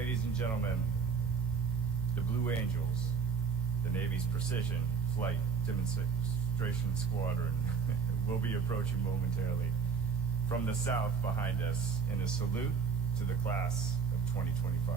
Ladies and gentlemen, the Blue Angels, the Navy's Precision Flight Demonstration Squadron, will be approaching momentarily from the south behind us in a salute to the class of 2025.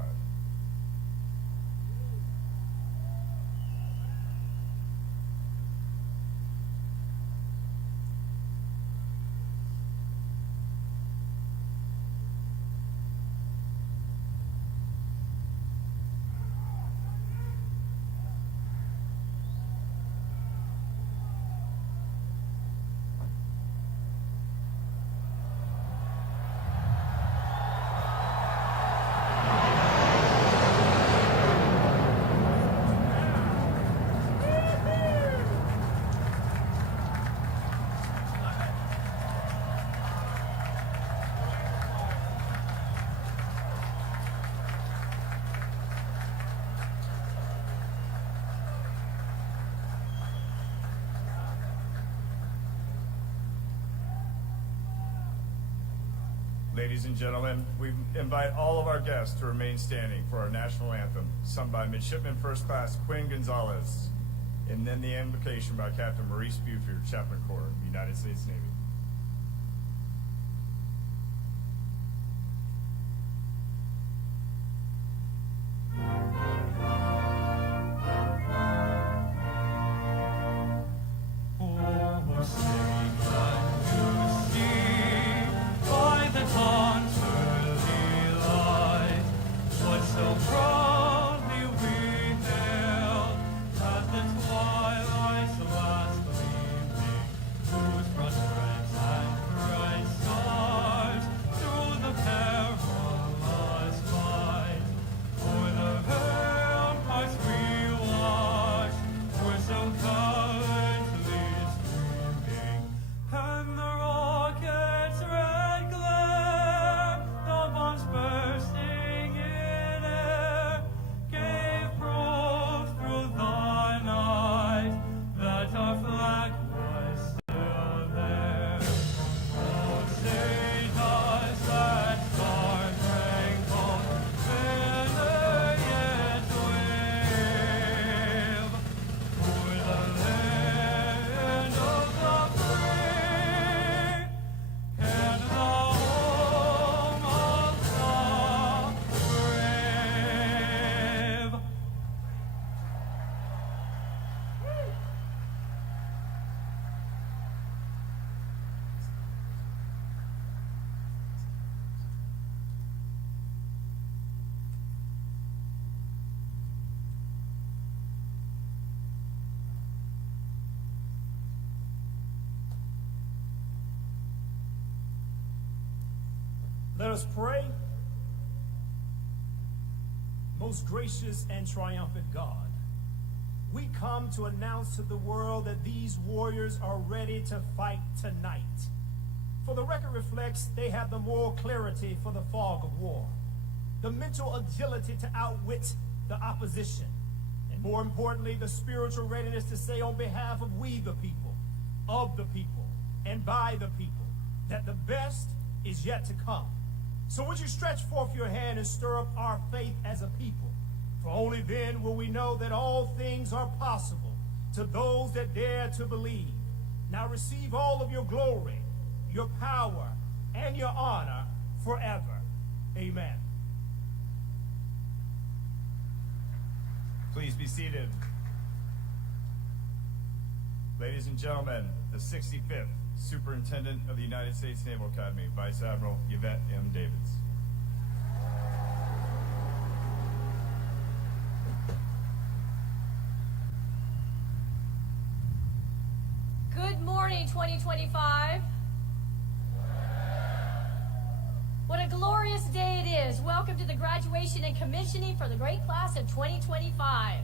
Ladies and gentlemen, we invite all of our guests to remain standing for our national anthem, sung by Midshipman First Class Quinn Gonzalez, and then the invocation by Captain Maurice Buford, Chaplain Corps, United States Navy. Let us pray. Most gracious and triumphant God, we come to announce to the world that these warriors are ready to fight tonight. For the record reflects they have the moral clarity for the fog of war, the mental agility to outwit the opposition, and more importantly, the spiritual readiness to say on behalf of we the people, of the people, and by the people, that the best is yet to come. So would you stretch forth your hand and stir up our faith as a people? For only then will we know that all things are possible to those that dare to believe. Now receive all of your glory, your power, and your honor forever. Amen. Please be seated. Ladies and gentlemen, the 65th Superintendent of the United States Naval Academy, Vice Admiral Yvette M. Davids. Good morning, 2025. What a glorious day it is. Welcome to the graduation and commissioning for the great class of 2025.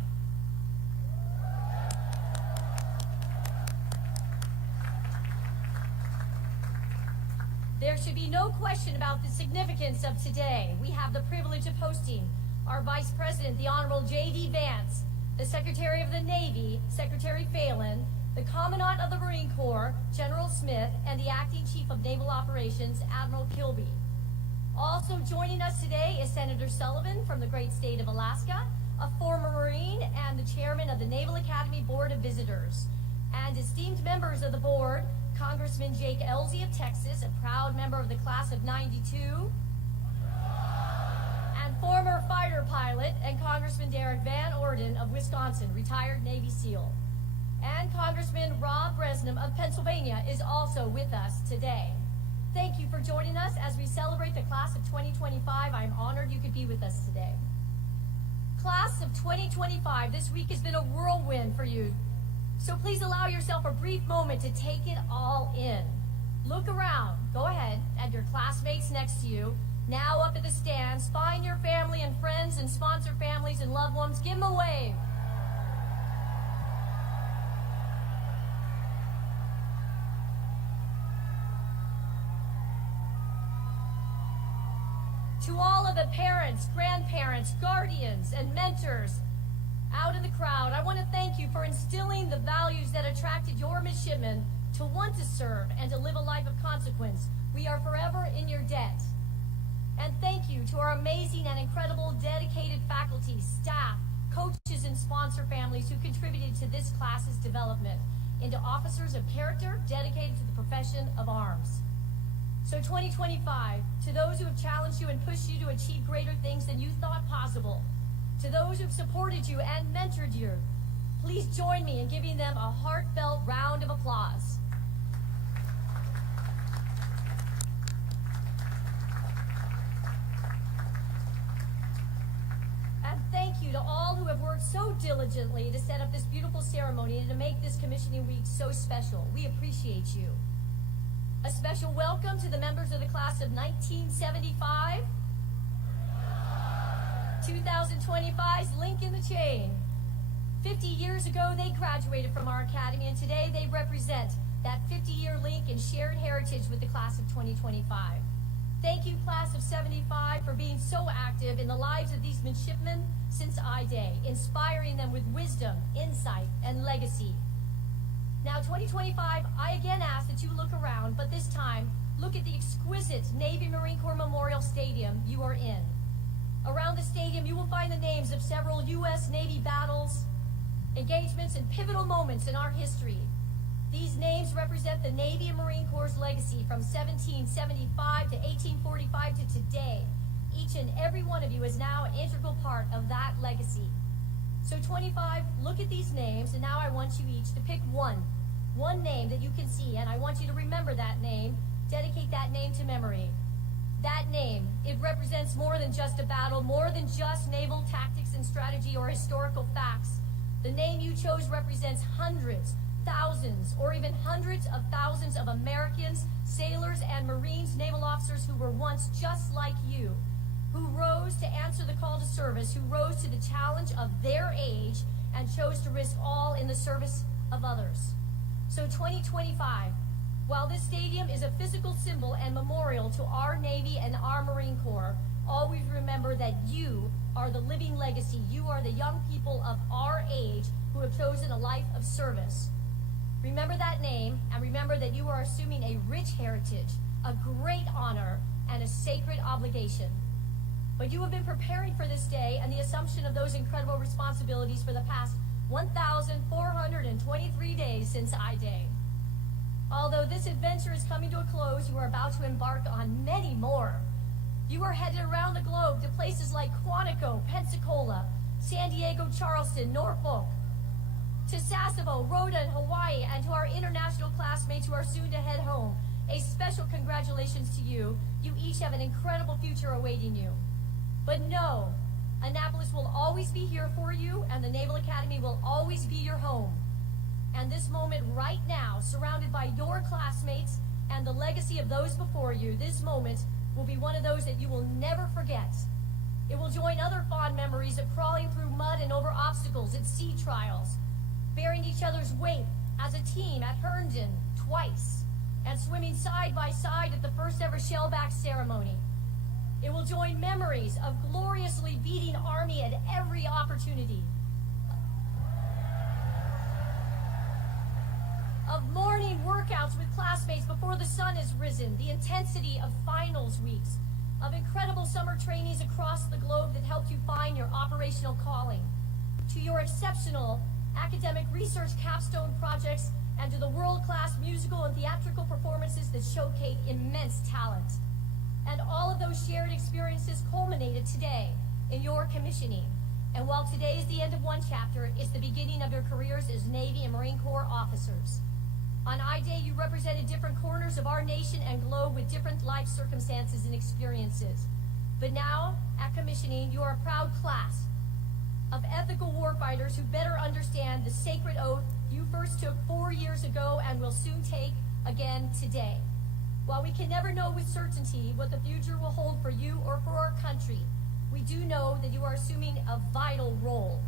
There should be no question about the significance of today. We have the privilege of hosting our Vice President, the Honorable JD Vance, the Secretary of the Navy, Secretary Phelan, the Commandant of the Marine Corps, General Smith, and the Acting Chief of Naval Operations, Admiral Kilby. Also joining us today is Senator Sullivan from the great state of Alaska, a former Marine and the chairman of the Naval Academy Board of Visitors. And esteemed members of the board, Congressman Jake Ellzey of Texas, a proud member of the class of '92, and former fighter pilot and Congressman Derek Van Orden of Wisconsin, retired Navy SEAL. And Congressman Rob Bresnam of Pennsylvania is also with us today. Thank you for joining us as we celebrate the class of 2025. I'm honored you could be with us today. Class of 2025, this week has been a whirlwind for you. So please allow yourself a brief moment to take it all in. Look around, go ahead, at your classmates next to you. Now up at the stands, find your family and friends and sponsor families and loved ones. Give them a wave. To all of the parents, grandparents, guardians, and mentors out in the crowd, I want to thank you for instilling the values that attracted your midshipmen to want to serve and to live a life of consequence. We are forever in your debt. And thank you to our amazing and incredible dedicated faculty, staff, coaches, and sponsor families who contributed to this class's development into officers of character dedicated to the profession of arms. So 2025, to those who have challenged you and pushed you to achieve greater things than you thought possible, to those who have supported you and mentored you, please join me in giving them a heartfelt round of applause. And thank you to all who have worked so diligently to set up this beautiful ceremony and to make this commissioning week so special. We appreciate you. A special welcome to the members of the class of 1975, 2025's link in the chain. 50 years ago, they graduated from our academy, and today they represent that 50-year link and shared heritage with the class of 2025. Thank you, class of 75, for being so active in the lives of these midshipmen since I-Day, inspiring them with wisdom, insight, and legacy. Now, 2025, I again ask that you look around, but this time, look at the exquisite Navy Marine Corps Memorial Stadium you are in. Around the stadium, you will find the names of several U.S. Navy battles, engagements, and pivotal moments in our history. These names represent the Navy and Marine Corps' legacy from 1775 to 1845 to today. Each and every one of you is now an integral part of that legacy. So 25, look at these names, and now I want you each to pick one name that you can see, and I want you to remember that name, dedicate that name to memory. That name, it represents more than just a battle, more than just naval tactics and strategy or historical facts. The name you chose represents hundreds, thousands, or even hundreds of thousands of Americans, sailors, and Marines, naval officers who were once just like you, who rose to answer the call to service, who rose to the challenge of their age and chose to risk all in the service of others. So 2025, while this stadium is a physical symbol and memorial to our Navy and our Marine Corps, always remember that you are the living legacy. You are the young people of our age who have chosen a life of service. Remember that name, and remember that you are assuming a rich heritage, a great honor, and a sacred obligation. But you have been preparing for this day and the assumption of those incredible responsibilities for the past 1,423 days since I-Day. Although this adventure is coming to a close, you are about to embark on many more. You are headed around the globe to places like Quantico, Pensacola, San Diego, Charleston, Norfolk, to Sasebo, Rhoda, and Hawaii, and to our international classmates who are soon to head home. A special congratulations to you. You each have an incredible future awaiting you. But know, Annapolis will always be here for you, and the Naval Academy will always be your home. And this moment right now, surrounded by your classmates and the legacy of those before you, this moment will be one of those that you will never forget. It will join other fond memories of crawling through mud and over obstacles at sea trials, bearing each other's weight as a team at Herndon twice, and swimming side by side at the first ever shellback ceremony. It will join memories of gloriously beating Army at every opportunity, of morning workouts with classmates before the sun has risen, the intensity of finals weeks, of incredible summer trainees across the globe that helped you find your operational calling, to your exceptional academic research capstone projects, and to the world-class musical and theatrical performances that showcase immense talent. And all of those shared experiences culminated today in your commissioning. And while today is the end of one chapter, it's the beginning of your careers as Navy and Marine Corps officers. On I-Day, you represented different corners of our nation and globe with different life circumstances and experiences. But now, at commissioning, you are a proud class of ethical warfighters who better understand the sacred oath you first took 4 years ago and will soon take again today. While we can never know with certainty what the future will hold for you or for our country, we do know that you are assuming a vital role.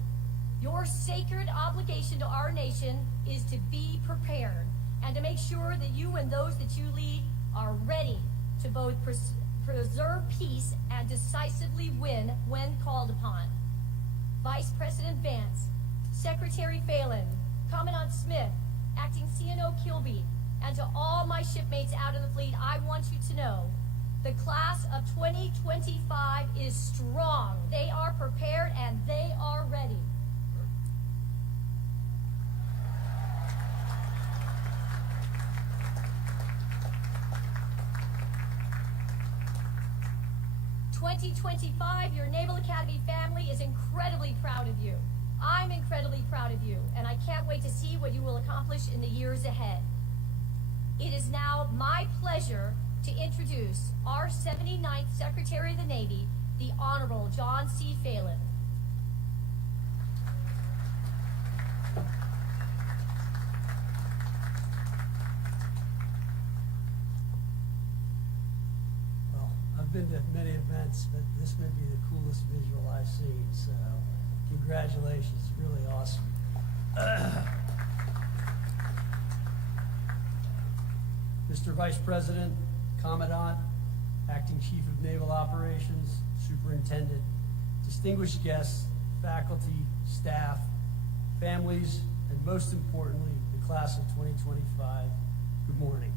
Your sacred obligation to our nation is to be prepared and to make sure that you and those that you lead are ready to both preserve peace and decisively win when called upon. Vice President Vance, Secretary Phelan, Commandant Smith, Acting CNO Kilby, and to all my shipmates out in the fleet, I want you to know the class of 2025 is strong. They are prepared and they are ready. Your Naval Academy family is incredibly proud of you. I'm incredibly proud of you, and I can't wait to see what you will accomplish in the years ahead. It is now my pleasure to introduce our 79th Secretary of the Navy, the Honorable John C. Phelan. I've been to many events, but this may be the coolest visual I've seen, so congratulations, really awesome. Mr. Vice President, Commandant, Acting Chief of Naval Operations, Superintendent, distinguished guests, faculty, staff, families, and most importantly, the class of 2025, good morning.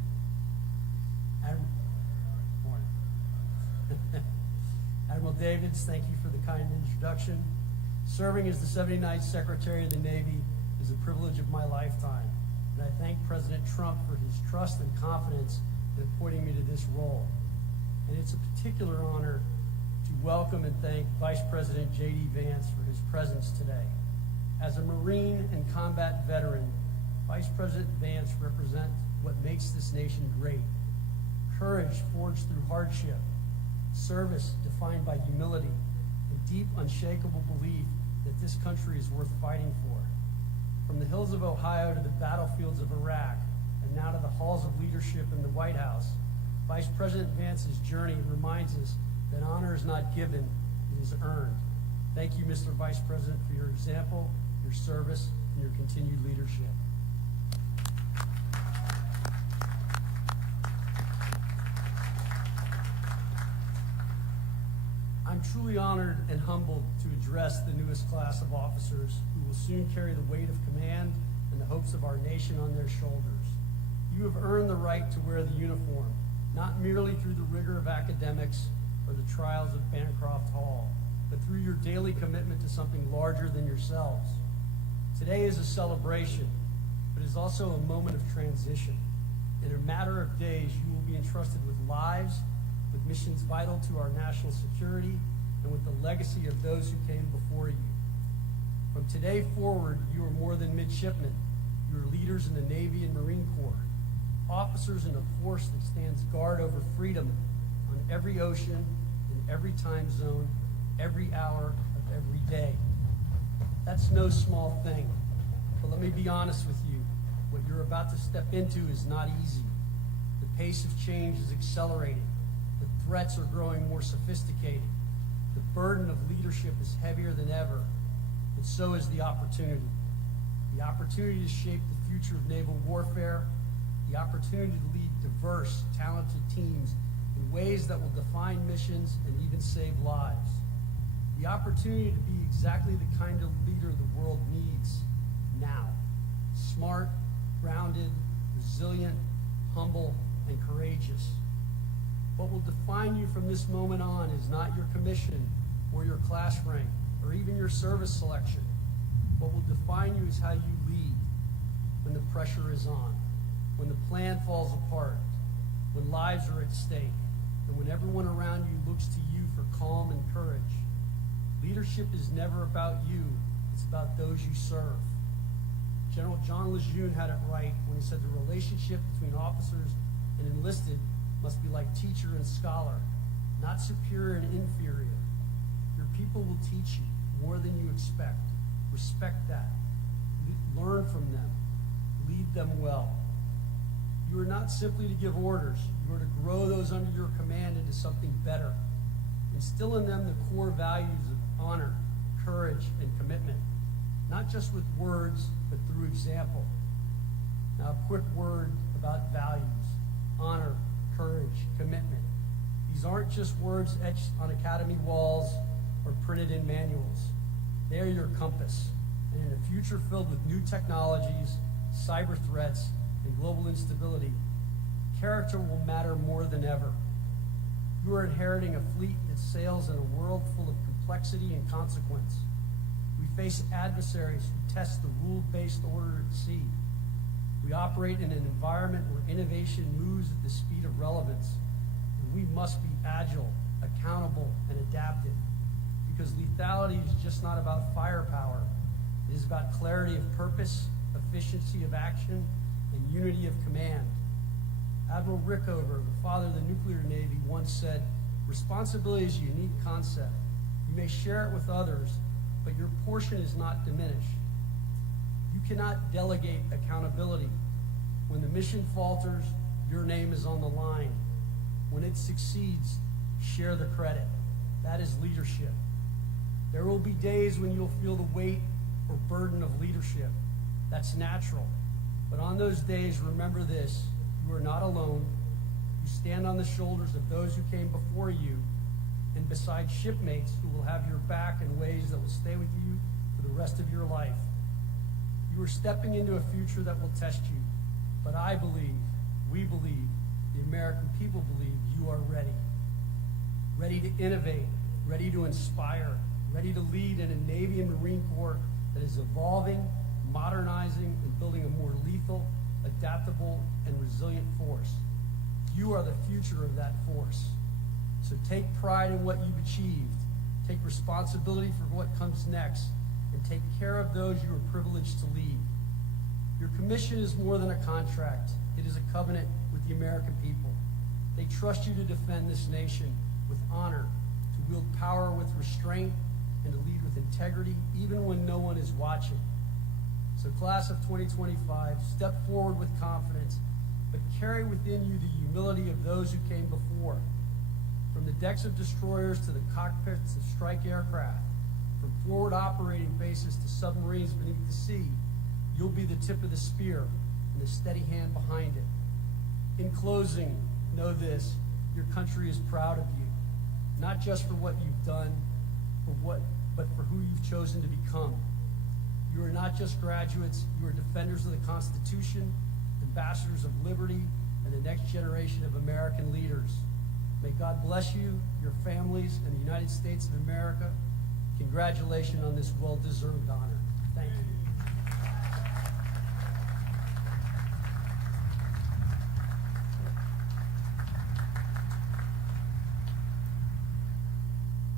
Admiral Davids, thank you for the kind introduction. Serving as the 79th Secretary of the Navy is a privilege of my lifetime, and I thank President Trump for his trust and confidence in appointing me to this role. And it's a particular honor to welcome and thank Vice President JD Vance for his presence today. As a Marine and combat veteran, Vice President Vance represents what makes this nation great: courage forged through hardship, service defined by humility, and deep, unshakable belief that this country is worth fighting for. From the hills of Ohio to the battlefields of Iraq, and now to the halls of leadership in the White House, Vice President Vance's journey reminds us that honor is not given, it is earned. Thank you, Mr. Vice President, for your example, your service, and your continued leadership. I'm truly honored and humbled to address the newest class of officers who will soon carry the weight of command and the hopes of our nation on their shoulders. You have earned the right to wear the uniform, not merely through the rigor of academics or the trials of Bancroft Hall, but through your daily commitment to something larger than yourselves. Today is a celebration, but is also a moment of transition. In a matter of days, you will be entrusted with lives, with missions vital to our national security, and with the legacy of those who came before you. From today forward, you are more than midshipmen. You are leaders in the Navy and Marine Corps, officers in a force that stands guard over freedom on every ocean, in every time zone, every hour of every day. That's no small thing, but let me be honest with you. What you're about to step into is not easy. The pace of change is accelerating. The threats are growing more sophisticated. The burden of leadership is heavier than ever, but so is the opportunity. The opportunity to shape the future of naval warfare, the opportunity to lead diverse, talented teams in ways that will define missions and even save lives. The opportunity to be exactly the kind of leader the world needs now. Smart, grounded, resilient, humble, and courageous. What will define you from this moment on is not your commission or your class rank or even your service selection. What will define you is how you lead when the pressure is on, when the plan falls apart, when lives are at stake, and when everyone around you looks to you for calm and courage. Leadership is never about you, it's about those you serve. General John Lejeune had it right when he said the relationship between officers and enlisted must be like teacher and scholar, not superior and inferior. Your people will teach you more than you expect. Respect that. Learn from them. Lead them well. You are not simply to give orders. You are to grow those under your command into something better. Instill in them the core values of honor, courage, and commitment, not just with words, but through example. Now, a quick word about values: honor, courage, commitment. These aren't just words etched on academy walls or printed in manuals. They are your compass. And in a future filled with new technologies, cyber threats, and global instability, character will matter more than ever. You are inheriting a fleet that sails in a world full of complexity and consequence. We face adversaries who test the rule-based order at sea. We operate in an environment where innovation moves at the speed of relevance, and we must be agile, accountable, and adaptive, because lethality is just not about firepower. It is about clarity of purpose, efficiency of action, and unity of command. Admiral Rickover, the father of the nuclear navy, once said, "Responsibility is a unique concept. You may share it with others, but your portion is not diminished. You cannot delegate accountability. When the mission falters, your name is on the line. When it succeeds, share the credit." That is leadership. There will be days when you'll feel the weight or burden of leadership. That's natural. But on those days, remember this: you are not alone. You stand on the shoulders of those who came before you, and beside shipmates who will have your back in ways that will stay with you for the rest of your life. You are stepping into a future that will test you, but I believe, we believe, the American people believe you are ready. Ready to innovate, ready to inspire, ready to lead in a Navy and Marine Corps that is evolving, modernizing, and building a more lethal, adaptable, and resilient force. You are the future of that force. So take pride in what you've achieved, take responsibility for what comes next, and take care of those you are privileged to lead. Your commission is more than a contract. It is a covenant with the American people. They trust you to defend this nation with honor, to wield power with restraint, and to lead with integrity, even when no one is watching. So class of 2025, step forward with confidence, but carry within you the humility of those who came before. From the decks of destroyers to the cockpits of strike aircraft, from forward operating bases to submarines beneath the sea, you'll be the tip of the spear and the steady hand behind it. In closing, know this: your country is proud of you, not just for what you've done, but for who you've chosen to become. You are not just graduates, you are defenders of the Constitution, ambassadors of liberty, and the next generation of American leaders. May God bless you, your families, and the United States of America. Congratulations on this well-deserved honor. Thank you.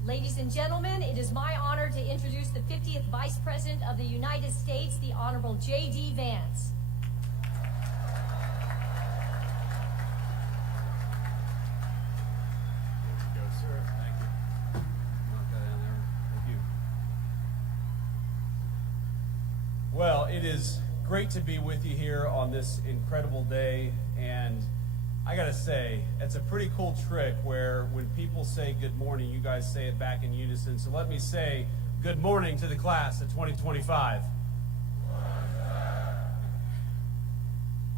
Ladies and gentlemen, it is my honor to introduce the 50th Vice President of the United States, the Honorable JD Vance. Well, it is great to be with you here on this incredible day, and I gotta say, it's a pretty cool trick where when people say good morning, you guys say it back in unison. So let me say good morning to the class of 2025.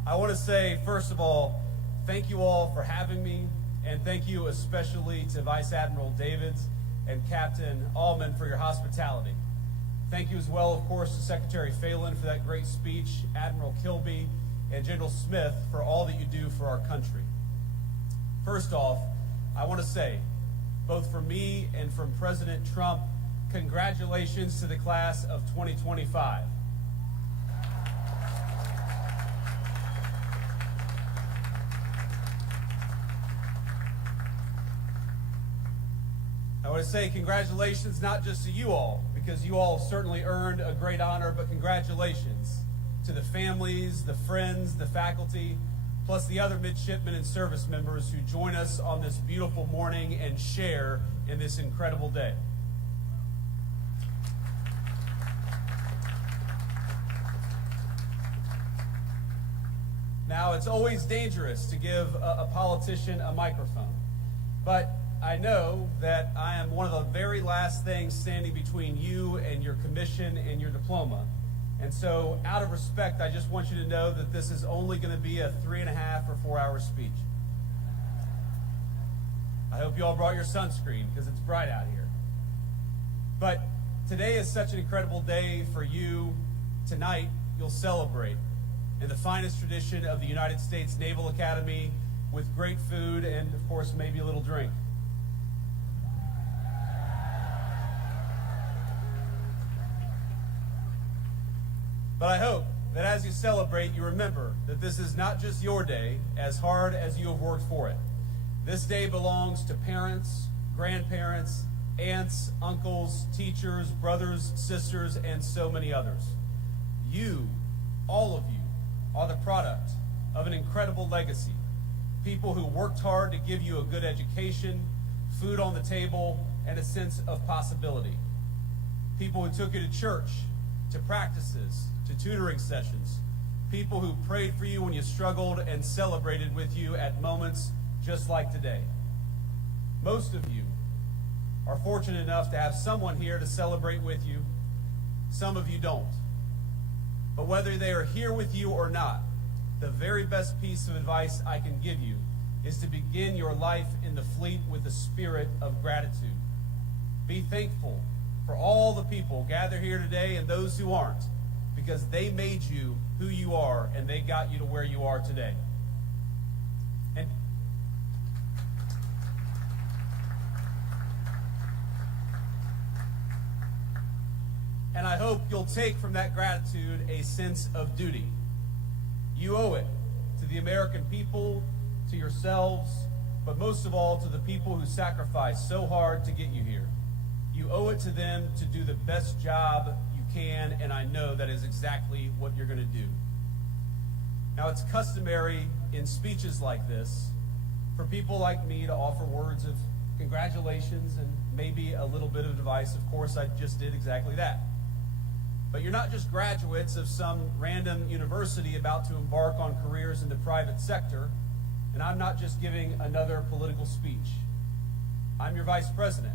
I want to say, first of all, thank you all for having me, and thank you especially to Vice Admiral Davids and Captain Allman for your hospitality. Thank you as well, of course, to Secretary Phelan for that great speech, Admiral Kilby, and General Smith for all that you do for our country. First off, I want to say, both from me and from President Trump, congratulations to the class of 2025. I want to say congratulations not just to you all, because you all certainly earned a great honor, but congratulations to the families, the friends, the faculty, plus the other midshipmen and service members who join us on this beautiful morning and share in this incredible day. Now, it's always dangerous to give a politician a microphone, but I know that I am one of the very last things standing between you and your commission and your diploma. And so, out of respect, I just want you to know that this is only going to be a 3.5 or 4 hour speech. I hope you all brought your sunscreen because it's bright out here. But today is such an incredible day for you. Tonight, you'll celebrate in the finest tradition of the United States Naval Academy with great food and, of course, maybe a little drink. But I hope that as you celebrate, you remember that this is not just your day, as hard as you have worked for it. This day belongs to parents, grandparents, aunts, uncles, teachers, brothers, sisters, and so many others. You, all of you, are the product of an incredible legacy. People who worked hard to give you a good education, food on the table, and a sense of possibility. People who took you to church, to practices, to tutoring sessions. People who prayed for you when you struggled and celebrated with you at moments just like today. Most of you are fortunate enough to have someone here to celebrate with you. Some of you don't. But whether they are here with you or not, the very best piece of advice I can give you is to begin your life in the fleet with the spirit of gratitude. Be thankful for all the people gathered here today and those who aren't, because they made you who you are and they got you to where you are today. And I hope you'll take from that gratitude a sense of duty. You owe it to the American people, to yourselves, but most of all to the people who sacrificed so hard to get you here. You owe it to them to do the best job you can, and I know that is exactly what you're going to do. Now, it's customary in speeches like this for people like me to offer words of congratulations and maybe a little bit of advice. Of course, I just did exactly that. But you're not just graduates of some random university about to embark on careers in the private sector, and I'm not just giving another political speech. I'm your vice president.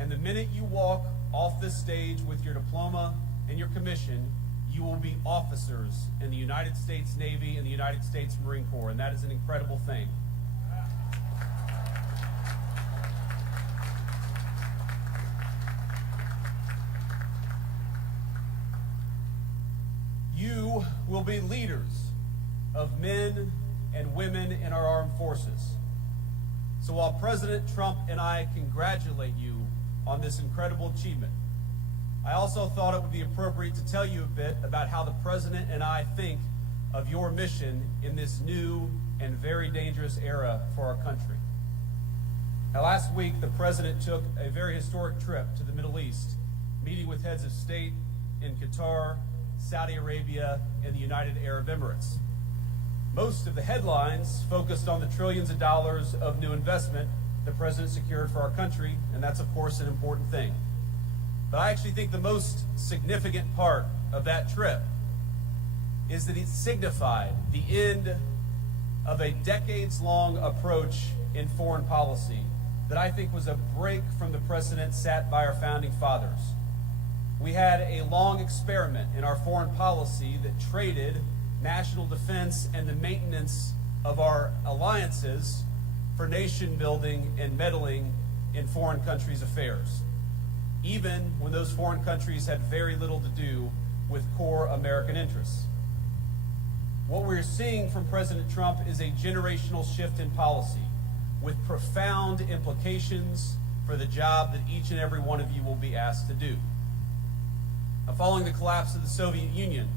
And the minute you walk off this stage with your diploma and your commission, you will be officers in the United States Navy and the United States Marine Corps, and that is an incredible thing. You will be leaders of men and women in our armed forces. So while President Trump and I congratulate you on this incredible achievement, I also thought it would be appropriate to tell you a bit about how the President and I think of your mission in this new and very dangerous era for our country. Now, last week, the President took a very historic trip to the Middle East, meeting with heads of state in Qatar, Saudi Arabia, and the United Arab Emirates. Most of the headlines focused on the trillions of dollars of new investment the President secured for our country, and that's, of course, an important thing. But I actually think the most significant part of that trip is that it signified the end of a decades-long approach in foreign policy that I think was a break from the precedent set by our founding fathers. We had a long experiment in our foreign policy that traded national defense and the maintenance of our alliances for nation building and meddling in foreign countries' affairs, even when those foreign countries had very little to do with core American interests. What we're seeing from President Trump is a generational shift in policy, with profound implications for the job that each and every one of you will be asked to do. Now, following the collapse of the Soviet Union,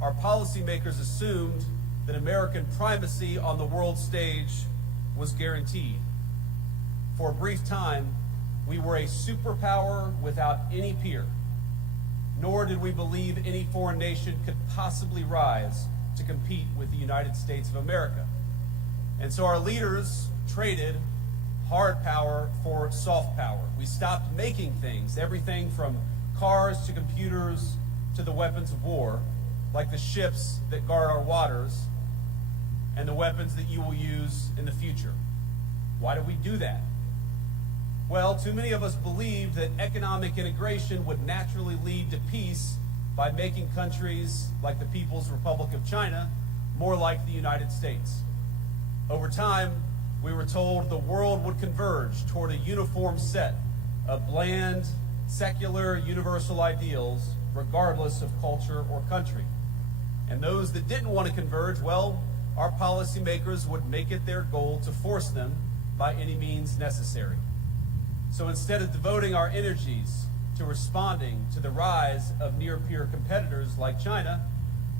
our policymakers assumed that American primacy on the world stage was guaranteed. For a brief time, we were a superpower without any peer, nor did we believe any foreign nation could possibly rise to compete with the United States of America. And so our leaders traded hard power for soft power. We stopped making things, everything from cars to computers to the weapons of war, like the ships that guard our waters and the weapons that you will use in the future. Why did we do that? Well, too many of us believed that economic integration would naturally lead to peace by making countries like the People's Republic of China more like the United States. Over time, we were told the world would converge toward a uniform set of bland, secular, universal ideals, regardless of culture or country. And those that didn't want to converge, well, our policymakers would make it their goal to force them by any means necessary. So instead of devoting our energies to responding to the rise of near-peer competitors like China,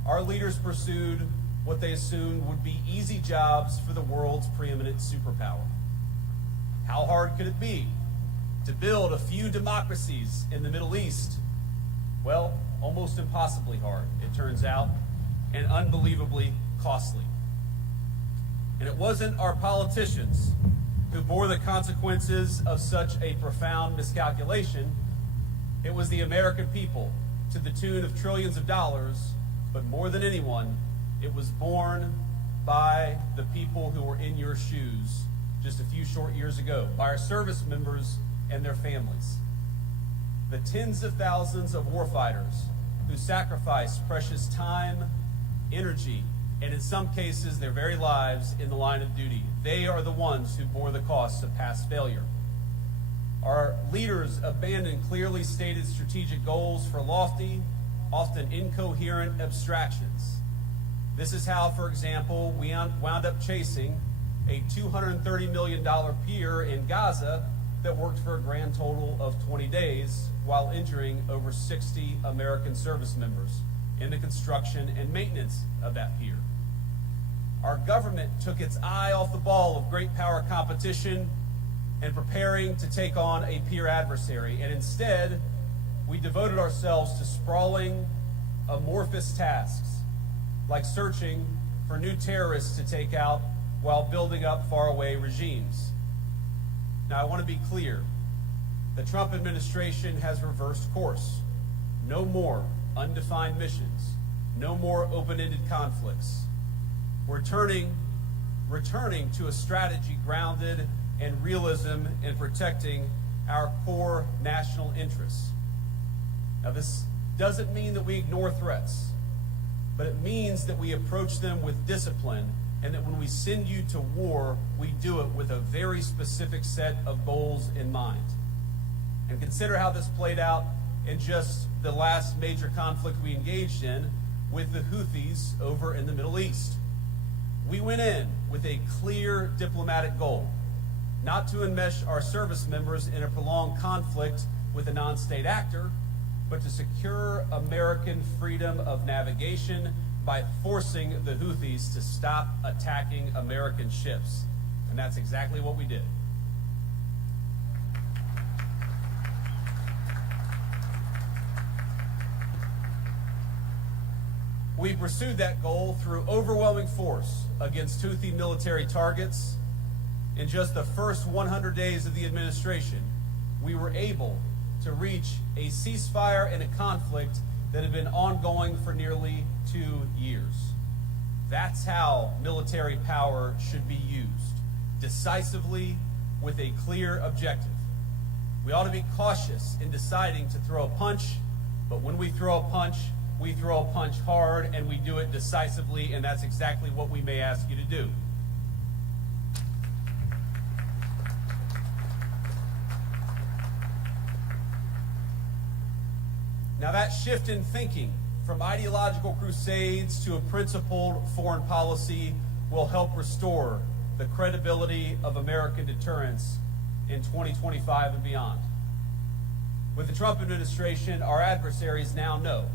our leaders pursued what they assumed would be easy jobs for the world's preeminent superpower. How hard could it be to build a few democracies in the Middle East? Well, almost impossibly hard, it turns out, and unbelievably costly. And it wasn't our politicians who bore the consequences of such a profound miscalculation. It was the American people, to the tune of trillions of dollars, but more than anyone, it was borne by the people who were in your shoes just a few short years ago, by our service members and their families. The tens of thousands of warfighters who sacrificed precious time, energy, and in some cases their very lives in the line of duty. They are the ones who bore the costs of past failure. Our leaders abandoned clearly stated strategic goals for lofty, often incoherent abstractions. This is how, for example, we wound up chasing a $230 million pier in Gaza that worked for a grand total of 20 days while injuring over 60 American service members in the construction and maintenance of that pier. Our government took its eye off the ball of great power competition and preparing to take on a peer adversary, and instead we devoted ourselves to sprawling, amorphous tasks like searching for new terrorists to take out while building up faraway regimes. Now, I want to be clear. The Trump administration has reversed course. No more undefined missions. No more open-ended conflicts. We're returning to a strategy grounded in realism and protecting our core national interests. Now, this doesn't mean that we ignore threats, but it means that we approach them with discipline, and that when we send you to war, we do it with a very specific set of goals in mind. And consider how this played out in just the last major conflict we engaged in with the Houthis over in the Middle East. We went in with a clear diplomatic goal, not to enmesh our service members in a prolonged conflict with a non-state actor, but to secure American freedom of navigation by forcing the Houthis to stop attacking American ships. And that's exactly what we did. We pursued that goal through overwhelming force against Houthi military targets. In just the first 100 days of the administration, we were able to reach a ceasefire in a conflict that had been ongoing for nearly 2 years. That's how military power should be used, decisively with a clear objective. We ought to be cautious in deciding to throw a punch, but when we throw a punch hard, and we do it decisively, and that's exactly what we may ask you to do. Now, that shift in thinking from ideological crusades to a principled foreign policy will help restore the credibility of American deterrence in 2025 and beyond. With the Trump administration, our adversaries now know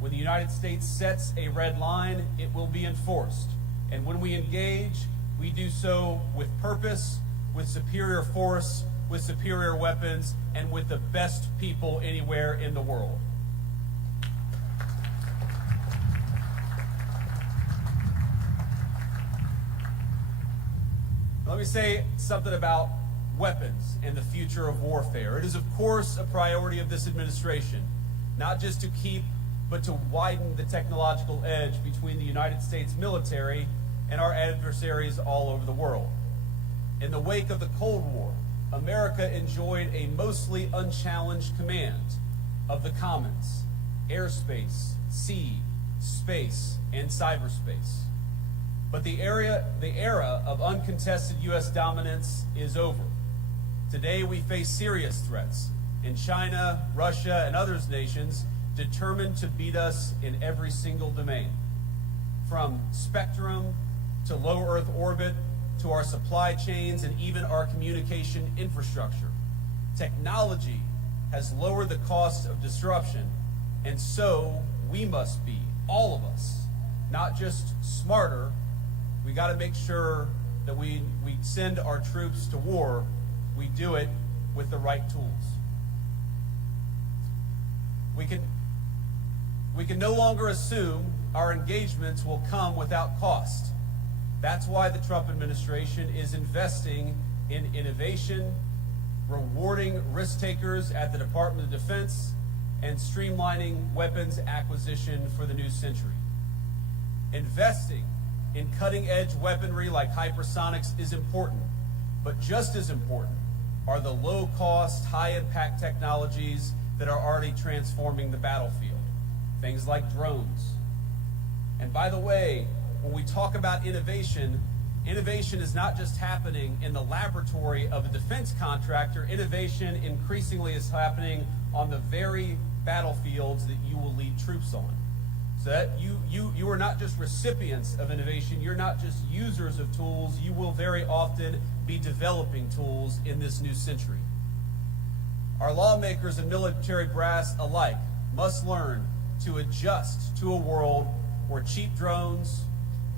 when the United States sets a red line, it will be enforced. And when we engage, we do so with purpose, with superior force, with superior weapons, and with the best people anywhere in the world. Let me say something about weapons and the future of warfare. It is, of course, a priority of this administration, not just to keep, but to widen the technological edge between the United States military and our adversaries all over the world. In the wake of the Cold War, America enjoyed a mostly unchallenged command of the commons, airspace, sea, space, and cyberspace. But the era of uncontested U.S. dominance is over. Today we face serious threats in China, Russia, and other nations determined to beat us in every single domain. From spectrum to low Earth orbit to our supply chains and even our communication infrastructure. Technology has lowered the cost of disruption, and so we must be, all of us, not just smarter. We got to make sure that we send our troops to war, we do it with the right tools. We can no longer assume our engagements will come without cost. That's why the Trump administration is investing in innovation, rewarding risk takers at the Department of Defense, and streamlining weapons acquisition for the new century. Investing in cutting-edge weaponry like hypersonics is important, but just as important are the low-cost, high-impact technologies that are already transforming the battlefield. Things like drones. And by the way, when we talk about innovation, innovation is not just happening in the laboratory of a defense contractor. Innovation increasingly is happening on the very battlefields that you will lead troops on. So that you are not just recipients of innovation, you're not just users of tools, you will very often be developing tools in this new century. Our lawmakers and military brass alike must learn to adjust to a world where cheap drones,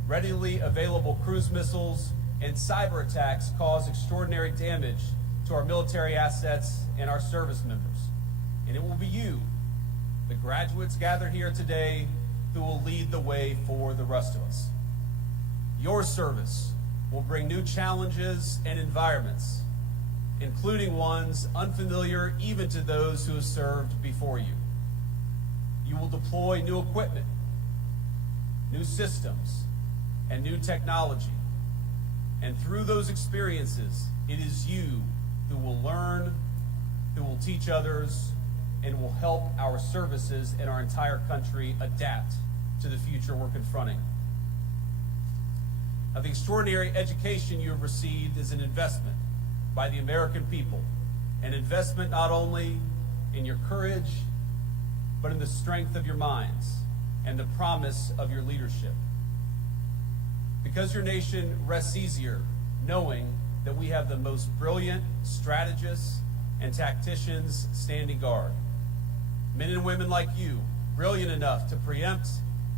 readily available cruise missiles, and cyber attacks cause extraordinary damage to our military assets and our service members. And it will be you, the graduates gathered here today, who will lead the way for the rest of us. Your service will bring new challenges and environments, including ones unfamiliar even to those who have served before you. You will deploy new equipment, new systems, and new technology. And through those experiences, it is you who will learn, who will teach others, and will help our services and our entire country adapt to the future we're confronting. Now, the extraordinary education you have received is an investment by the American people, an investment not only in your courage, but in the strength of your minds and the promise of your leadership. Because your nation rests easier knowing that we have the most brilliant strategists and tacticians standing guard. Men and women like you, brilliant enough to preempt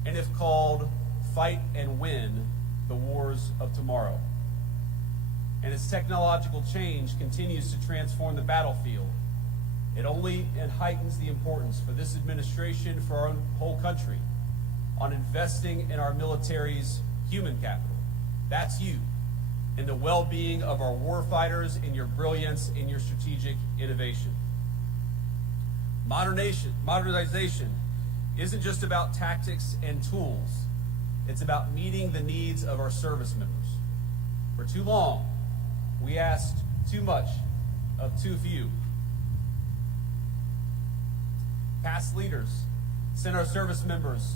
and, if called, fight and win the wars of tomorrow. And as technological change continues to transform the battlefield, it heightens the importance for this administration, for our whole country, on investing in our military's human capital. That's you, in the well-being of our warfighters, in your brilliance, in your strategic innovation. Modernization isn't just about tactics and tools. It's about meeting the needs of our service members. For too long, we asked too much of too few. Past leaders sent our service members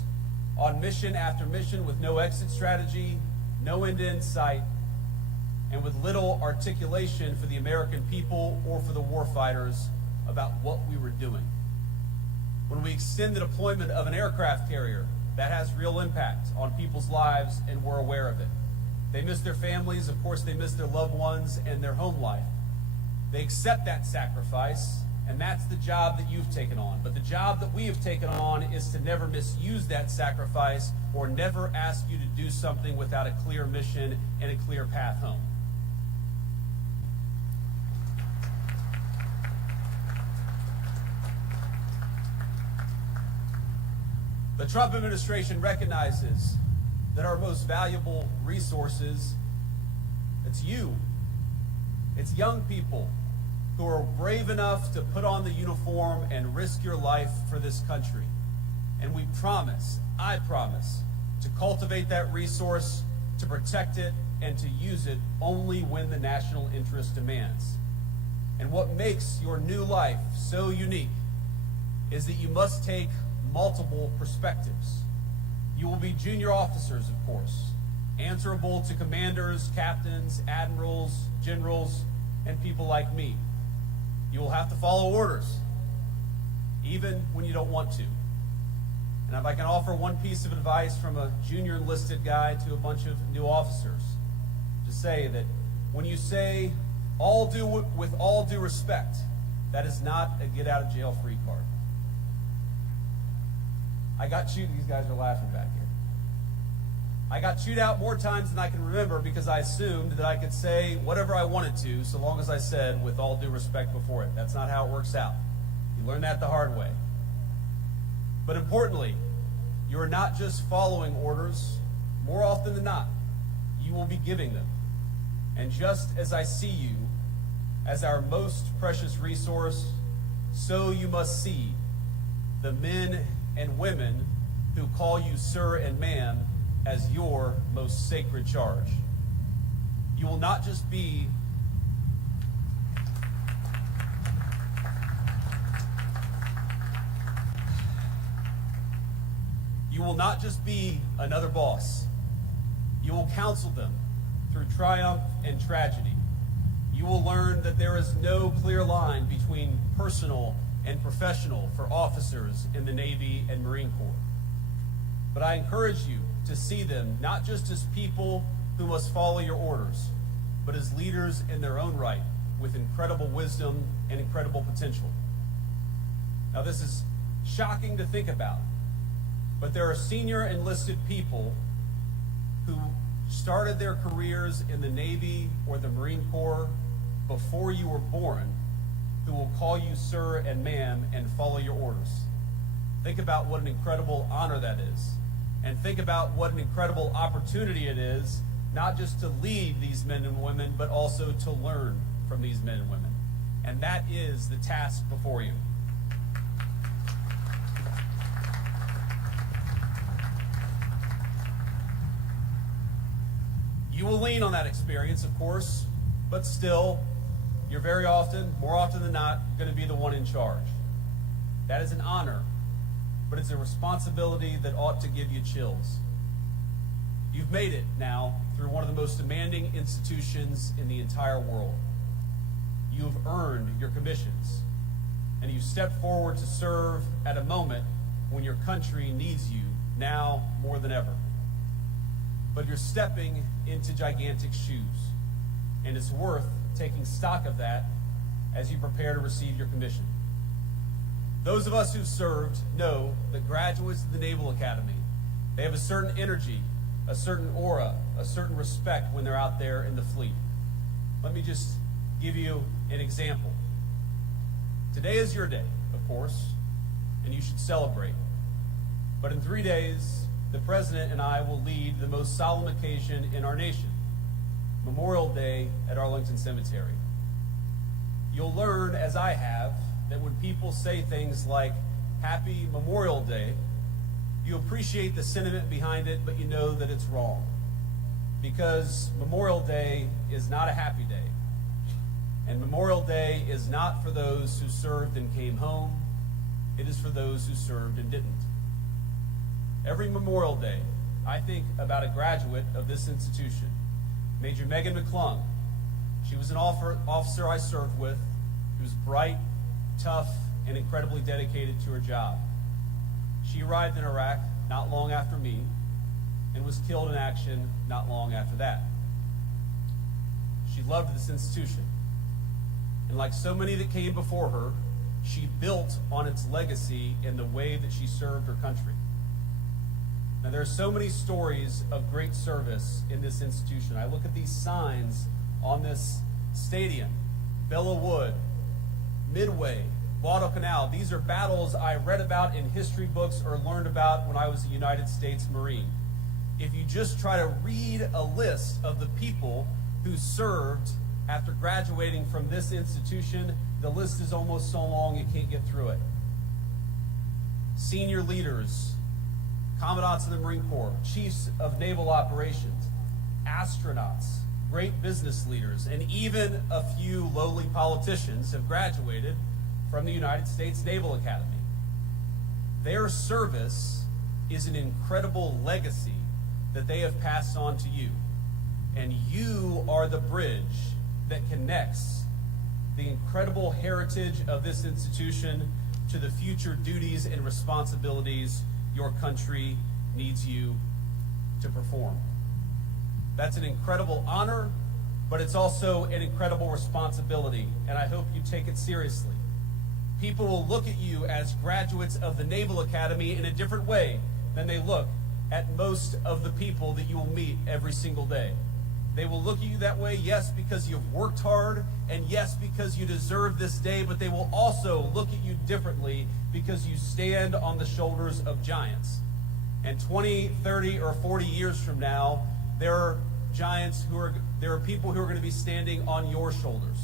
on mission after mission with no exit strategy, no end in sight, and with little articulation for the American people or for the warfighters about what we were doing. When we extend the deployment of an aircraft carrier, that has real impact on people's lives, and we're aware of it. They miss their families. Of course, they miss their loved ones and their home life. They accept that sacrifice, and that's the job that you've taken on. But the job that we have taken on is to never misuse that sacrifice or never ask you to do something without a clear mission and a clear path home. The Trump administration recognizes that our most valuable resources, it's you. It's young people who are brave enough to put on the uniform and risk your life for this country. And we promise, I promise, to cultivate that resource, to protect it, and to use it only when the national interest demands. And what makes your new life so unique is that you must take multiple perspectives. You will be junior officers, of course, answerable to commanders, captains, admirals, generals, and people like me. You will have to follow orders, even when you don't want to. And if I can offer one piece of advice from a junior enlisted guy to a bunch of new officers, to say that when you say with all due respect, that is not a get out of jail free card. These guys are laughing back here. I got chewed out more times than I can remember because I assumed that I could say whatever I wanted to so long as I said with all due respect before it. That's not how it works out. You learn that the hard way. But importantly, you are not just following orders. More often than not, you will be giving them. And just as I see you as our most precious resource, so you must see the men and women who call you sir and ma'am as your most sacred charge. You will not just be another boss. You will counsel them through triumph and tragedy. You will learn that there is no clear line between personal and professional for officers in the Navy and Marine Corps. But I encourage you to see them not just as people who must follow your orders, but as leaders in their own right with incredible wisdom and incredible potential. Now, this is shocking to think about, but there are senior enlisted people who started their careers in the Navy or the Marine Corps before you were born who will call you sir and ma'am and follow your orders. Think about what an incredible honor that is. And think about what an incredible opportunity it is, not just to lead these men and women, but also to learn from these men and women. And that is the task before you. You will lean on that experience, of course, but still, you're more often than not, going to be the one in charge. That is an honor, but it's a responsibility that ought to give you chills. You've made it now through one of the most demanding institutions in the entire world. You've earned your commissions, and you step forward to serve at a moment when your country needs you now more than ever. But you're stepping into gigantic shoes, and it's worth taking stock of that as you prepare to receive your commission. Those of us who've served know that graduates of the Naval Academy, they have a certain energy, a certain aura, a certain respect when they're out there in the fleet. Let me just give you an example. Today is your day, of course, and you should celebrate. But in 3 days, the President and I will lead the most solemn occasion in our nation, Memorial Day at Arlington Cemetery. You'll learn, as I have, that when people say things like, Happy Memorial Day, you appreciate the sentiment behind it, but you know that it's wrong. Because Memorial Day is not a happy day. And Memorial Day is not for those who served and came home. It is for those who served and didn't. Every Memorial Day, I think about a graduate of this institution, Major Megan McClung. She was an officer I served with. She was bright, tough, and incredibly dedicated to her job. She arrived in Iraq not long after me and was killed in action not long after that. She loved this institution. And like so many that came before her, she built on its legacy in the way that she served her country. Now, there are so many stories of great service in this institution. I look at these signs on this stadium: Bella Wood, Midway, Guadalcanal. These are battles I read about in history books or learned about when I was a United States Marine. If you just try to read a list of the people who served after graduating from this institution, the list is almost so long you can't get through it. Senior leaders, commandants of the Marine Corps, chiefs of naval operations, astronauts, great business leaders, and even a few lowly politicians have graduated from the United States Naval Academy. Their service is an incredible legacy that they have passed on to you. And you are the bridge that connects the incredible heritage of this institution to the future duties and responsibilities your country needs you to perform. That's an incredible honor, but it's also an incredible responsibility, and I hope you take it seriously. People will look at you as graduates of the Naval Academy in a different way than they look at most of the people that you will meet every single day. They will look at you that way, yes, because you've worked hard, and yes, because you deserve this day, but they will also look at you differently because you stand on the shoulders of giants. And 20, 30, or 40 years from now, there are people who are going to be standing on your shoulders.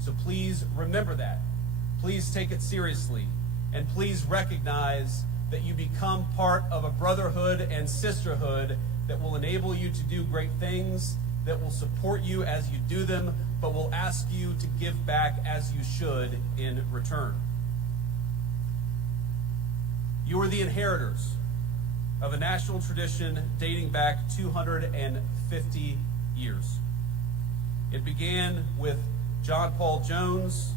So please remember that. Please take it seriously. And please recognize that you become part of a brotherhood and sisterhood that will enable you to do great things, that will support you as you do them, but will ask you to give back as you should in return. You are the inheritors of a national tradition dating back 250 years. It began with John Paul Jones,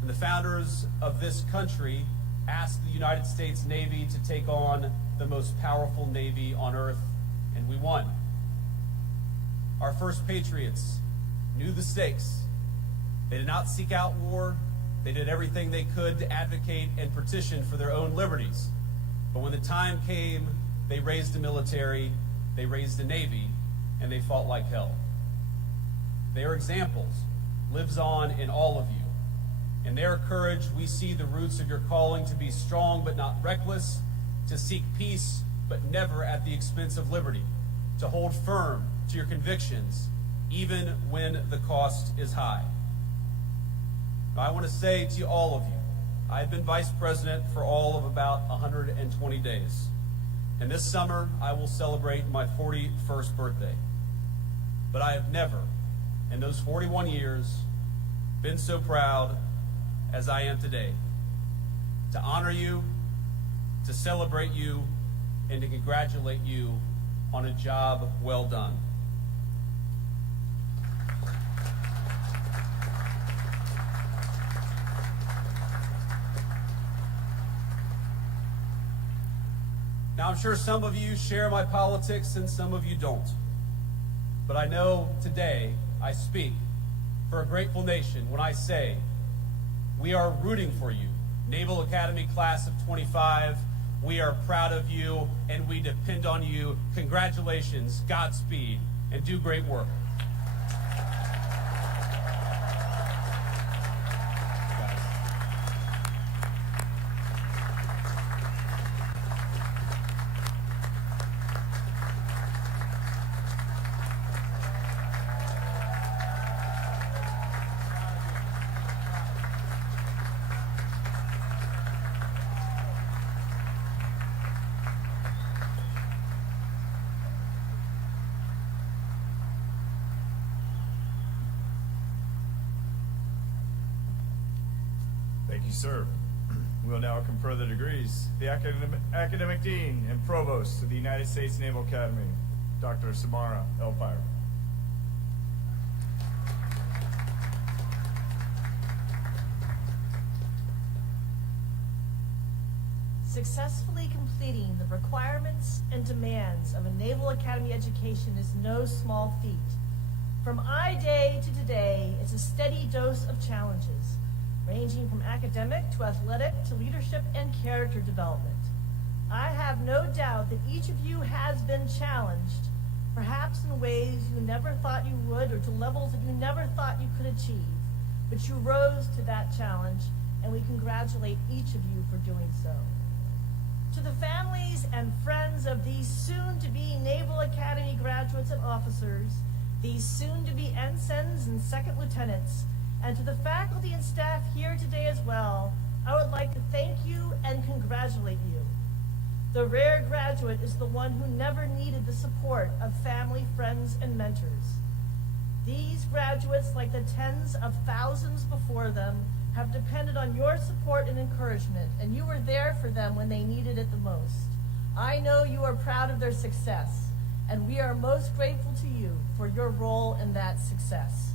and the founders of this country asked the United States Navy to take on the most powerful navy on earth, and we won. Our first patriots knew the stakes. They did not seek out war. They did everything they could to advocate and petition for their own liberties. But when the time came, they raised a military, they raised a navy, and they fought like hell. Their examples lives on in all of you. In their courage, we see the roots of your calling to be strong but not reckless, to seek peace but never at the expense of liberty, to hold firm to your convictions even when the cost is high. Now, I want to say to all of you, I've been vice president for all of about 120 days. And this summer, I will celebrate my 41st birthday. But I have never, in those 41 years, been so proud as I am today, to honor you, to celebrate you, and to congratulate you on a job well done. Now, I'm sure some of you share my politics and some of you don't. But I know today I speak for a grateful nation when I say we are rooting for you. Naval Academy class of 25, we are proud of you and we depend on you. Congratulations, Godspeed, and do great work. Thank you, sir. We'll now confer the degrees. The Academic Dean and Provost of the United States Naval Academy, Dr. Samara Elpire. Successfully completing the requirements and demands of a Naval Academy education is no small feat. From I-Day to today, it's a steady dose of challenges, ranging from academic to athletic to leadership and character development. I have no doubt that each of you has been challenged, perhaps in ways you never thought you would or to levels that you never thought you could achieve. But you rose to that challenge, and we congratulate each of you for doing so. To the families and friends of these soon-to-be Naval Academy graduates and officers, these soon-to-be ensigns and second lieutenants, and to the faculty and staff here today as well, I would like to thank you and congratulate you. The rare graduate is the one who never needed the support of family, friends, and mentors. These graduates, like the tens of thousands before them, have depended on your support and encouragement, and you were there for them when they needed it the most. I know you are proud of their success, and we are most grateful to you for your role in that success.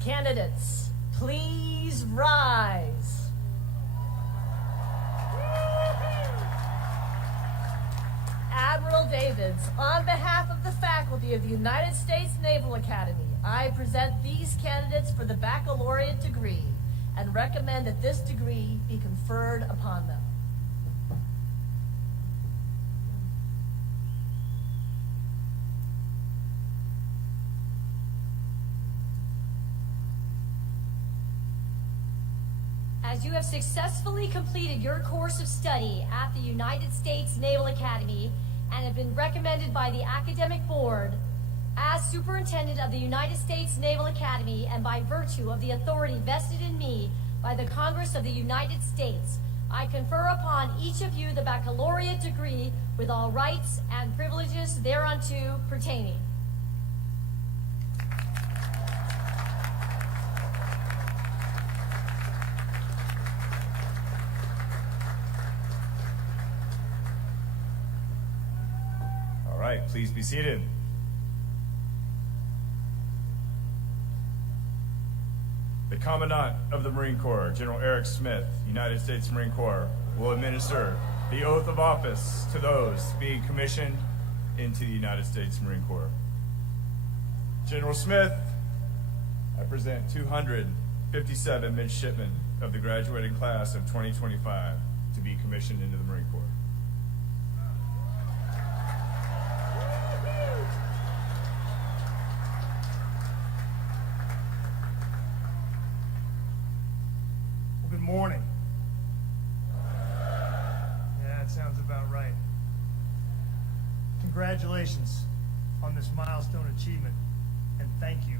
Candidates, please rise. Admiral Davids, on behalf of the faculty of the United States Naval Academy, I present these candidates for the baccalaureate degree and recommend that this degree be conferred upon them. As you have successfully completed your course of study at the United States Naval Academy and have been recommended by the Academic Board as Superintendent of the United States Naval Academy and by virtue of the authority vested in me by the Congress of the United States, I confer upon each of you the baccalaureate degree with all rights and privileges thereunto pertaining. All right, please be seated. The Commandant of the Marine Corps, General Eric Smith, United States Marine Corps, will administer the oath of office to those being commissioned into the United States Marine Corps. General Smith, I present 257 midshipmen of the graduating class of 2025 to be commissioned into the Marine Corps. Good morning. Yeah, that sounds about right. Congratulations on this milestone achievement, and thank you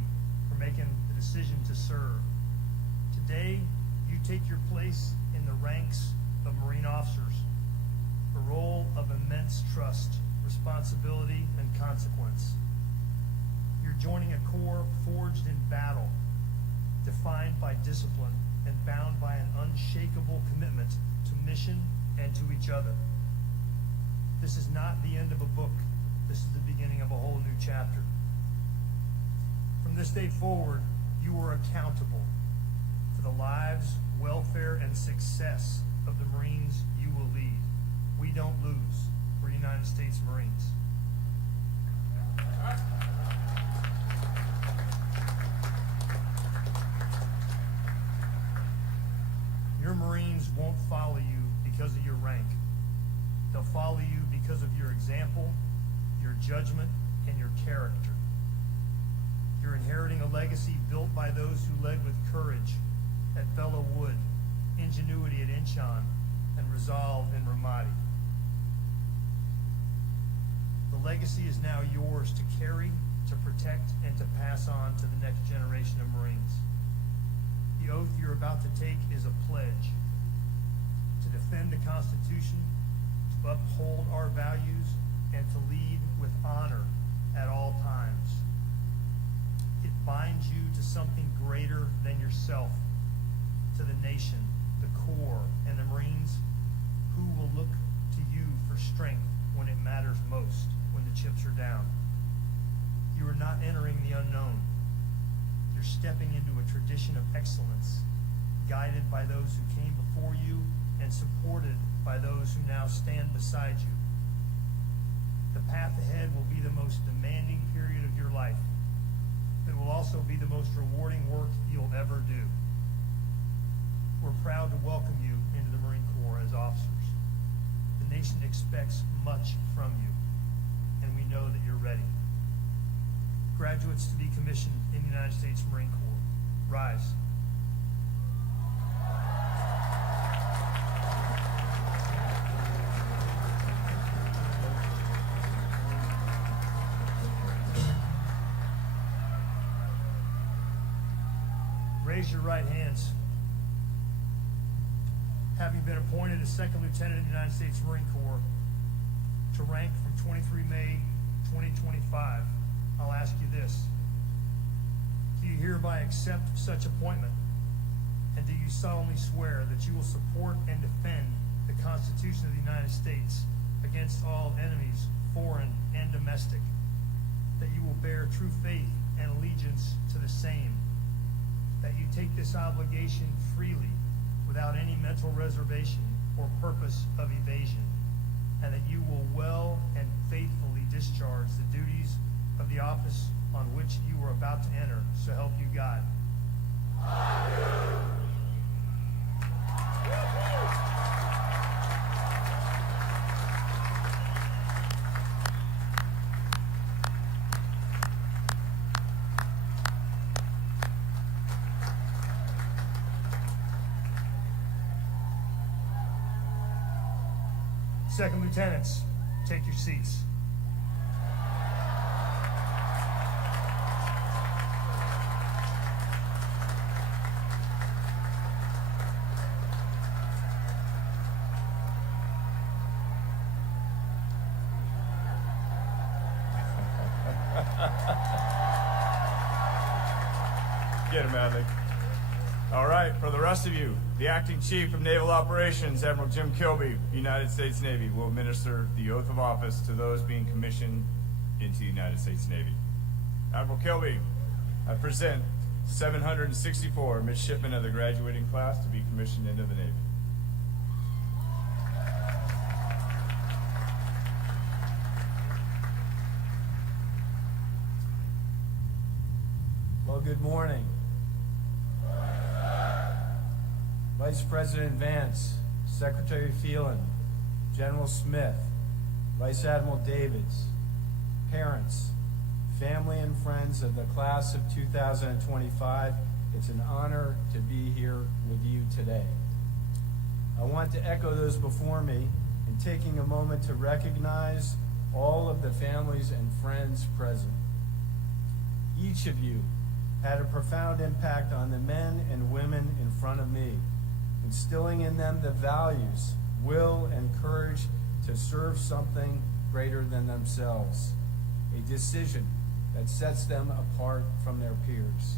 for making the decision to serve. Today, you take your place in the ranks of Marine officers, a role of immense trust, responsibility, and consequence. You're joining a corps forged in battle, defined by discipline, and bound by an unshakable commitment to mission and to each other. This is not the end of a book. This is the beginning of a whole new chapter. From this day forward, you are accountable for the lives, welfare, and success of the Marines you will lead. We don't lose. We're United States Marines. Your Marines won't follow you because of your rank. They'll follow you because of your example, your judgment, and your character. You're inheriting a legacy built by those who led with courage at Belleau Wood, ingenuity at Incheon, and resolve in Ramadi. The legacy is now yours to carry, to protect, and to pass on to the next generation of Marines. The oath you're about to take is a pledge to defend the Constitution, to uphold our values, and to lead with honor at all times. It binds you to something greater than yourself, to the nation, the Corps, and the Marines who will look to you for strength when it matters most, when the chips are down. You are not entering the unknown. You're stepping into a tradition of excellence, guided by those who came before you and supported by those who now stand beside you. The path ahead will be the most demanding period of your life. It will also be the most rewarding work you'll ever do. We're proud to welcome you into the Marine Corps as officers. The nation expects much from you, and we know that you're ready. Graduates to be commissioned in the United States Marine Corps, rise. Raise your right hands. Having been appointed as Second Lieutenant in the United States Marine Corps to rank from 23 May 2025, I'll ask you this. Do you hereby accept such appointment? And do you solemnly swear that you will support and defend the Constitution of the United States against all enemies, foreign and domestic? That you will bear true faith and allegiance to the same? That you take this obligation freely, without any mental reservation or purpose of evasion, and that you will well and faithfully discharge the duties of the office on which you are about to enter, so help you God. I do. Second lieutenants, take your seats. Get him, Adley. All right, for the rest of you, the Acting Chief of Naval Operations, Admiral Jim Kilby, United States Navy, will administer the oath of office to those being commissioned into the United States Navy. Admiral Kilby, I present 764 midshipmen of the graduating class to be commissioned into the Navy. Well, good morning. Vice President Vance, Secretary Phelan, General Smith, Vice Admiral Davids, parents, family and friends of the class of 2025, it's an honor to be here with you today. I want to echo those before me in taking a moment to recognize all of the families and friends present. Each of you had a profound impact on the men and women in front of me, instilling in them the values, will, and courage to serve something greater than themselves, a decision that sets them apart from their peers.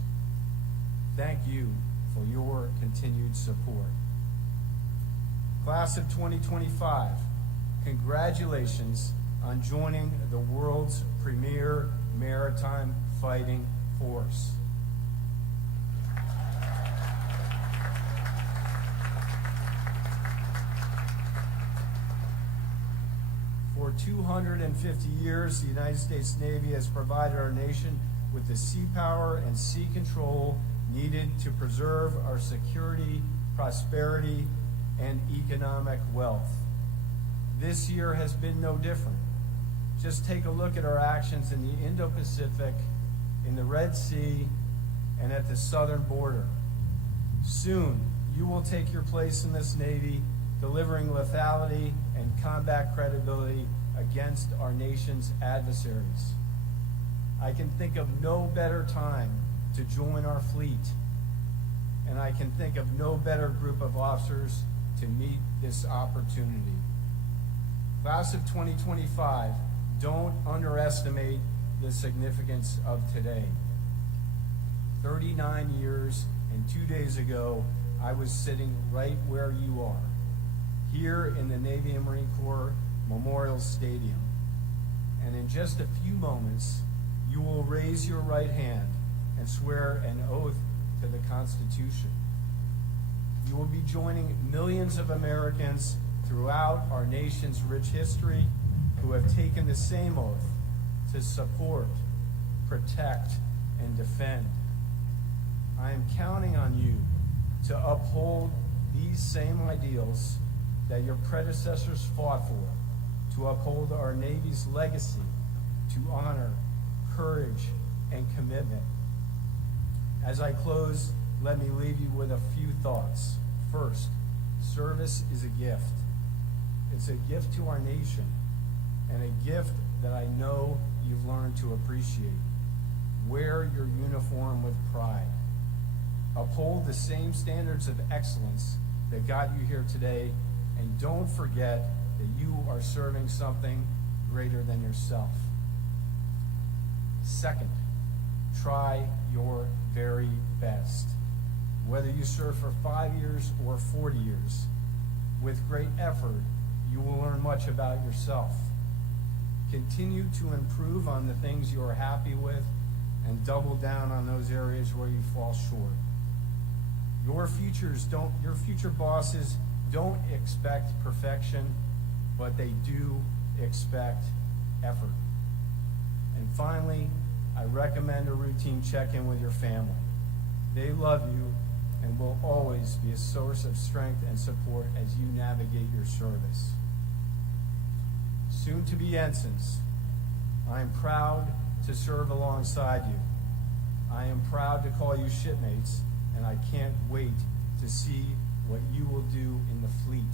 Thank you for your continued support. Class of 2025, congratulations on joining the world's premier maritime fighting force. For 250 years, the United States Navy has provided our nation with the sea power and sea control needed to preserve our security, prosperity, and economic wealth. This year has been no different. Just take a look at our actions in the Indo-Pacific, in the Red Sea, and at the southern border. Soon, you will take your place in this Navy, delivering lethality and combat credibility against our nation's adversaries. I can think of no better time to join our fleet, and I can think of no better group of officers to meet this opportunity. Class of 2025, don't underestimate the significance of today. 39 years and 2 days ago, I was sitting right where you are, here in the Navy and Marine Corps Memorial Stadium. And in just a few moments, you will raise your right hand and swear an oath to the Constitution. You will be joining millions of Americans throughout our nation's rich history who have taken the same oath to support, protect, and defend. I am counting on you to uphold these same ideals that your predecessors fought for, to uphold our Navy's legacy, to honor courage and commitment. As I close, let me leave you with a few thoughts. First, service is a gift. It's a gift to our nation, and a gift that I know you've learned to appreciate. Wear your uniform with pride. Uphold the same standards of excellence that got you here today, and don't forget that you are serving something greater than yourself. Second, try your very best. Whether you serve for 5 years or 40 years, with great effort, you will learn much about yourself. Continue to improve on the things you are happy with and double down on those areas where you fall short. Your future bosses don't expect perfection, but they do expect effort. And finally, I recommend a routine check-in with your family. They love you and will always be a source of strength and support as you navigate your service. Soon to be ensigns, I am proud to serve alongside you. I am proud to call you shipmates, and I can't wait to see what you will do in the fleet.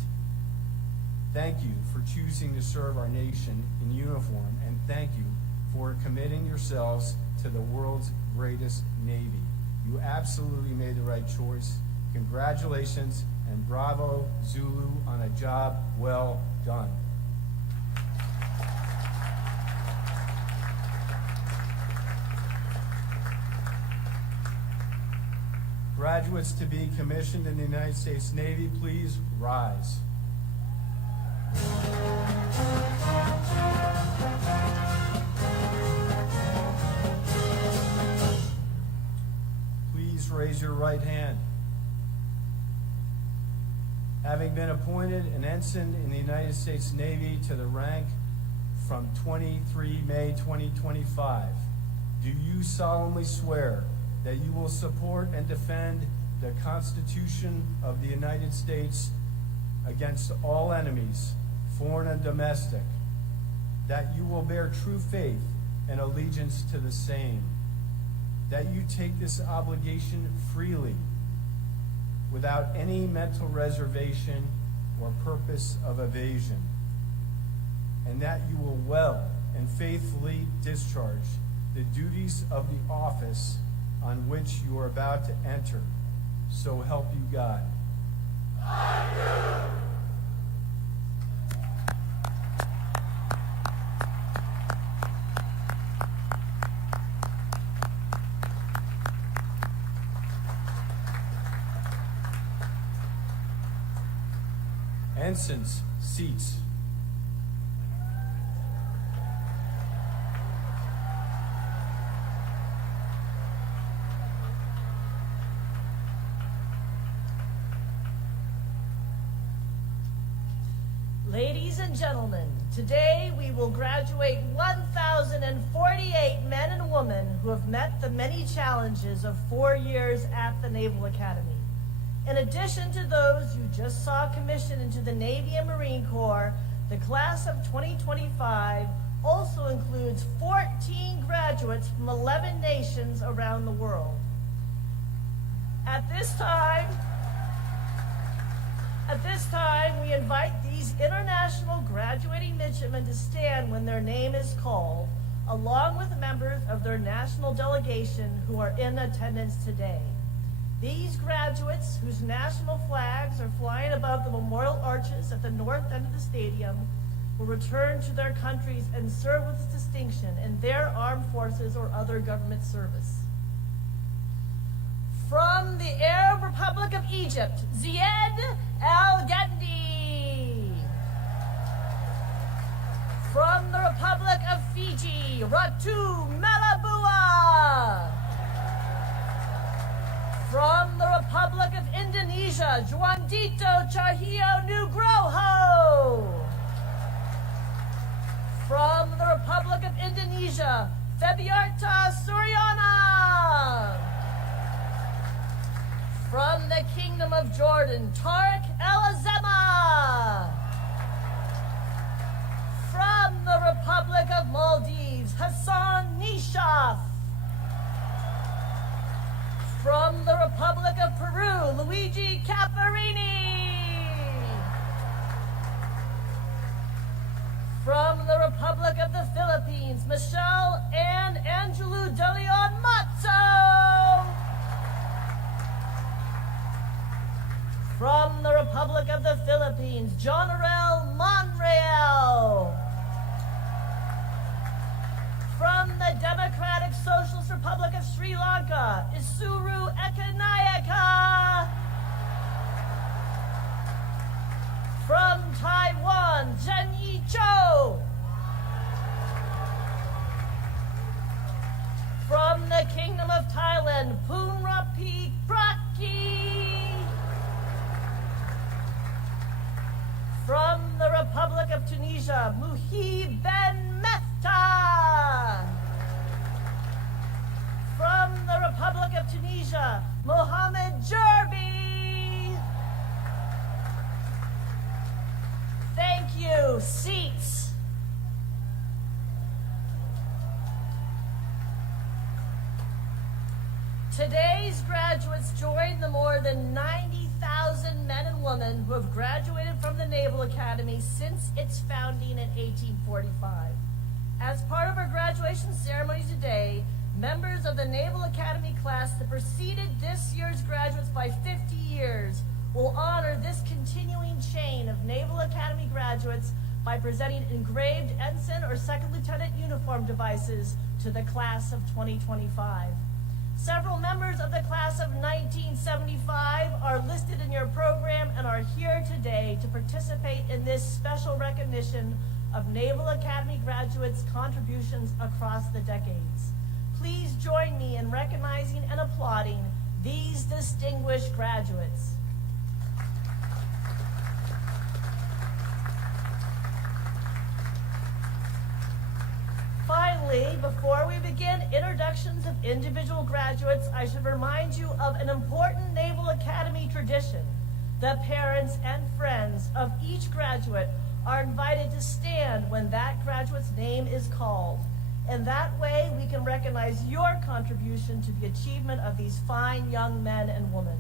Thank you for choosing to serve our nation in uniform, and thank you for committing yourselves to the world's greatest Navy. You absolutely made the right choice. Congratulations, and bravo, Zulu, on a job well done. Graduates to be commissioned in the United States Navy, please rise. Please raise your right hand. Having been appointed an ensign in the United States Navy to the rank from 23 May 2025, do you solemnly swear that you will support and defend the Constitution of the United States against all enemies, foreign and domestic, that you will bear true faith and allegiance to the same, that you take this obligation freely, without any mental reservation or purpose of evasion, and that you will well and faithfully discharge the duties of the office on which you are about to enter. So help you God. I do. Ensigns, seats. Ladies and gentlemen, today we will graduate 1,048 men and women who have met the many challenges of 4 years at the Naval Academy. In addition to those you just saw commissioned into the Navy and Marine Corps, the class of 2025 also includes 14 graduates from 11 nations around the world. At this time, we invite these international graduating midshipmen to stand when their name is called, along with members of their national delegation who are in attendance today. These graduates, whose national flags are flying above the memorial arches at the north end of the stadium, will return to their countries and serve with distinction in their armed forces or other government service. From the Arab Republic of Egypt, Zied Al-Gandhi. From the Republic of Fiji, Ratu Malabua. From the Republic of Indonesia, Juandito Cahyo Nugroho. Eviarta Suriana. From the Kingdom of Jordan, Tariq El Azema. From the Republic of Maldives, Hassan Nishaf. From the Republic of Peru, Luigi Caparini. From the Republic of the Philippines, Michelle and Angelou de Leon Matzo. From the Republic of the Philippines, John Arel Monreal. From the Democratic Socialist Republic of Sri Lanka, Isuru Ekanayaka. From Taiwan, Zhenyi Zhou. From the Kingdom of Thailand, Poonrapi Praki. From the Republic of Tunisia, Muhi Ben Mehta. From the Republic of Tunisia, Mohammed Jerbi. Thank you. Seats. Today's graduates join the more than 90,000 men and women who have graduated from the Naval Academy since its founding in 1845. As part of our graduation ceremony today, members of the Naval Academy class that preceded this year's graduates by 50 years will honor this continuing chain of Naval Academy graduates by presenting engraved ensign or second lieutenant uniform devices to the class of 2025. Several members of the class of 1975 are listed in your program and are here today to participate in this special recognition of Naval Academy graduates' contributions across the decades. Please join me in recognizing and applauding these distinguished graduates. Finally, before we begin introductions of individual graduates, I should remind you of an important Naval Academy tradition. The parents and friends of each graduate are invited to stand when that graduate's name is called. In that way, we can recognize your contribution to the achievement of these fine young men and women.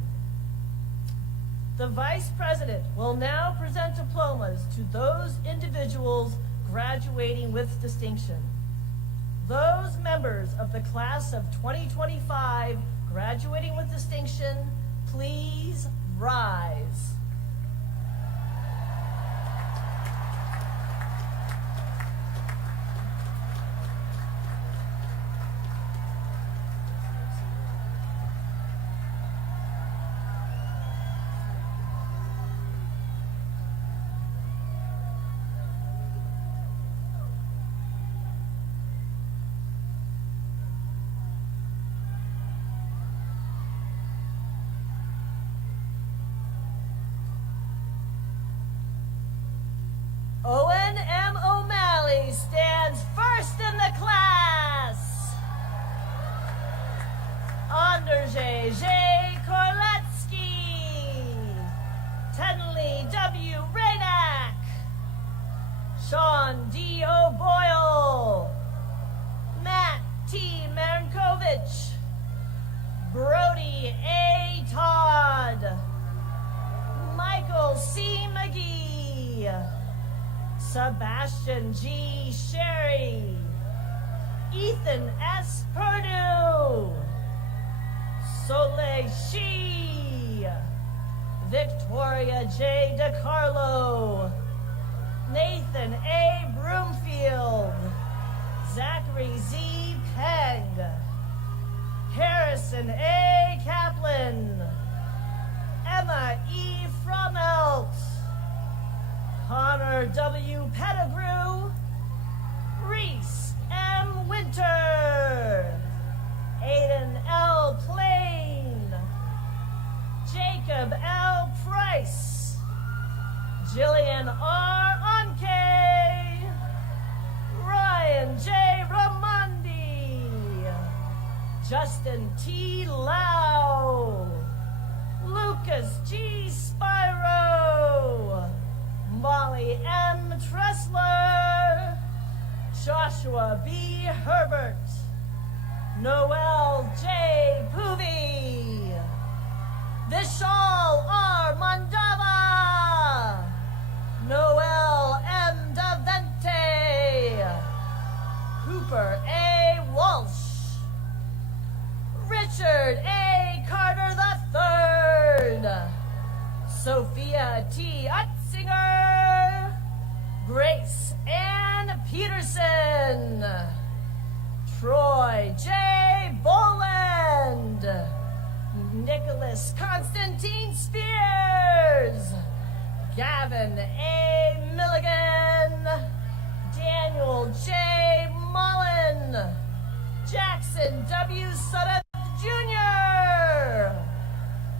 The Vice President will now present diplomas to those individuals graduating with distinction. Those members of the class of 2025 graduating with distinction, please rise. Owen M. O'Malley stands first in the class. Andrzej J. Korlecki. Tenley W. Raynack. Sean D. O'Boyle. Matt T. Marinkovich. Brody A. Todd. Michael C. McGee. Sebastian G. Sherry. Ethan S. Perdue. Soleil Shi. Victoria J. DeCarlo. Nathan A. Broomfield. Zachary Z. Pegg. Harrison A. Kaplan. Emma E. Fromelt. Connor W. Pettigrew. Reese M. Winter. Aiden L. Plain. Jacob L. Price. Jillian R. Onke. Ryan J. Ramondi. Justin T. Lau, Lucas G. Spyro, Molly M. Tressler, Joshua B. Herbert, Noel J. Poovey, Vishal R. Mandava, Noel M. Davente, Cooper A. Walsh, Richard A. Carter III, Sophia T. Utzinger, Grace Ann Peterson, Troy J. Boland, Nicholas Constantine Spears, Gavin A. Milligan, Daniel J. Mullen, Jackson W. Sutter Jr.,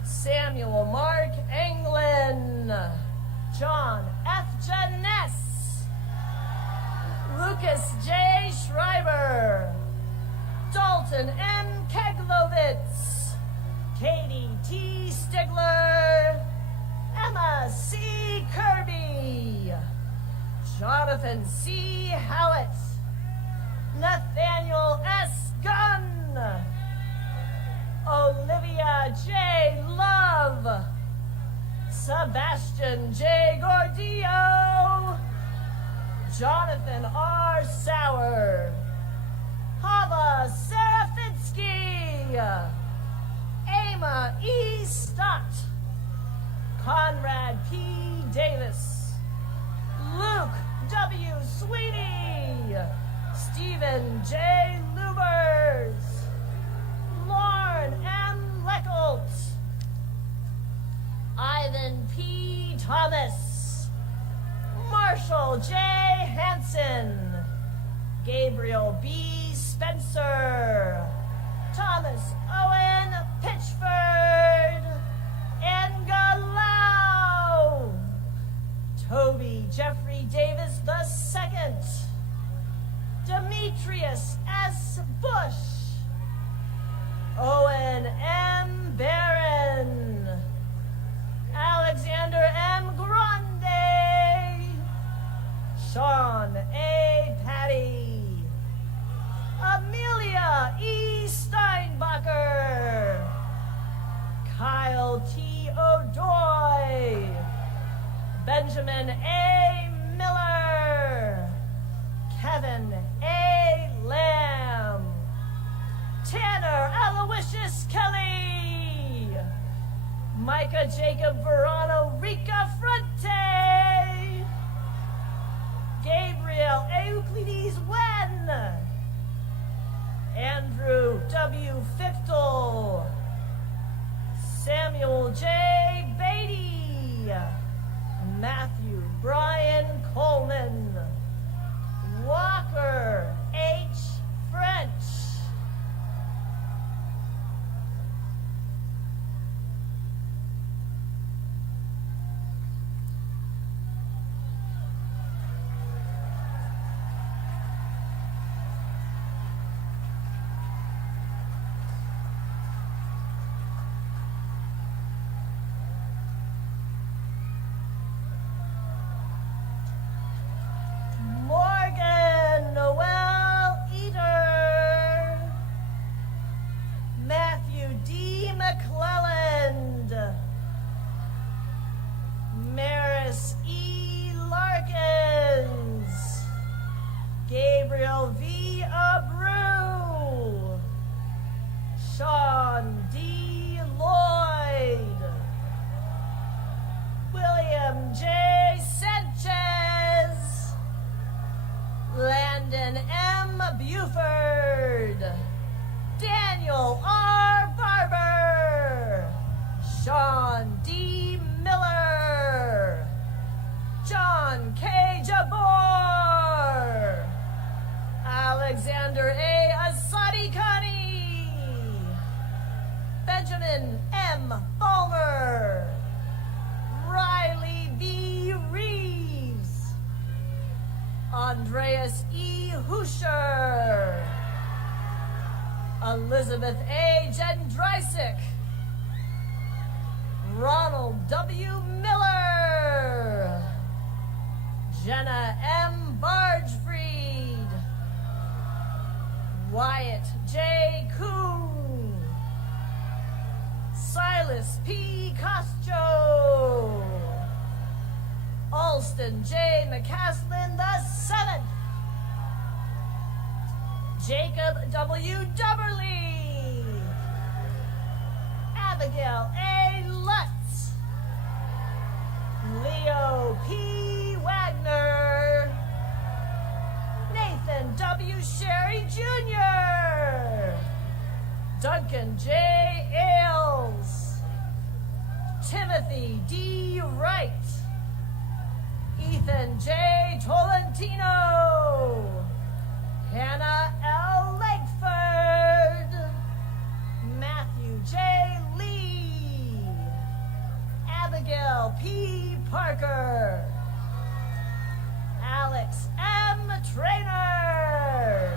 Samuel Mark Anglin, John F. Janess, Lucas J. Schreiber, Dalton M. Keglovitz, Katie T. Stigler, Emma C. Kirby, Jonathan C. Howitt, Nathaniel S. Gunn, Olivia J. Love, Sebastian J. Gordillo, Jonathan R. Sauer, Hava Serafinsky, Emma E. Stott, Conrad P. Davis, Luke W. Sweeney, Stephen J. Lubers, Lauren M. Leckelt, Ivan P. Thomas, Marshall J. Hansen, Gabriel B. Spencer, Thomas Owen Pitchford, Engalau, Toby Jeffrey Davis II, Demetrius S. Bush, Owen M. Barron, Alexander M. Grande, Sean A. Patty, Amelia E. Steinbacher, Kyle T. O'Doy, Benjamin A. Miller, Kevin A. Lamb, Tanner Aloysius Kelly, Micah Jacob Verano Rica Fronte, Gabriel Euclides Wen, Andrew W. Fichtel, Samuel J. Beatty, Matthew Brian Coleman, Walker H. French, Morgan Noel Eater, Matthew D. McClelland, Maris E. Larkins, Gabriel V. Abreu, Sean D. Lloyd, William J. Sanchez, Landon M. Buford, Daniel R. Barber, Sean D. Miller, John K. Jabor, Alexander A. Asadi-Khani, Benjamin M. Fulmer, Riley B. Reeves, Andreas E. Huscher, Elizabeth A. Jendrysick, Ronald W. Miller, Jenna M. Bargefried, Wyatt J. Kuhn, Silas P. Costro, Alston J. McCaslin VII, Jacob W. Dubberly, Abigail A. Lutz, Leo P. Wagner, Nathan W. Sherry Jr., Duncan J. Ailes, Timothy D. Wright, Ethan J. Tolentino, Hannah L. Lakeford, Matthew J. Lee, Abigail P. Parker, Alex M. Traynor.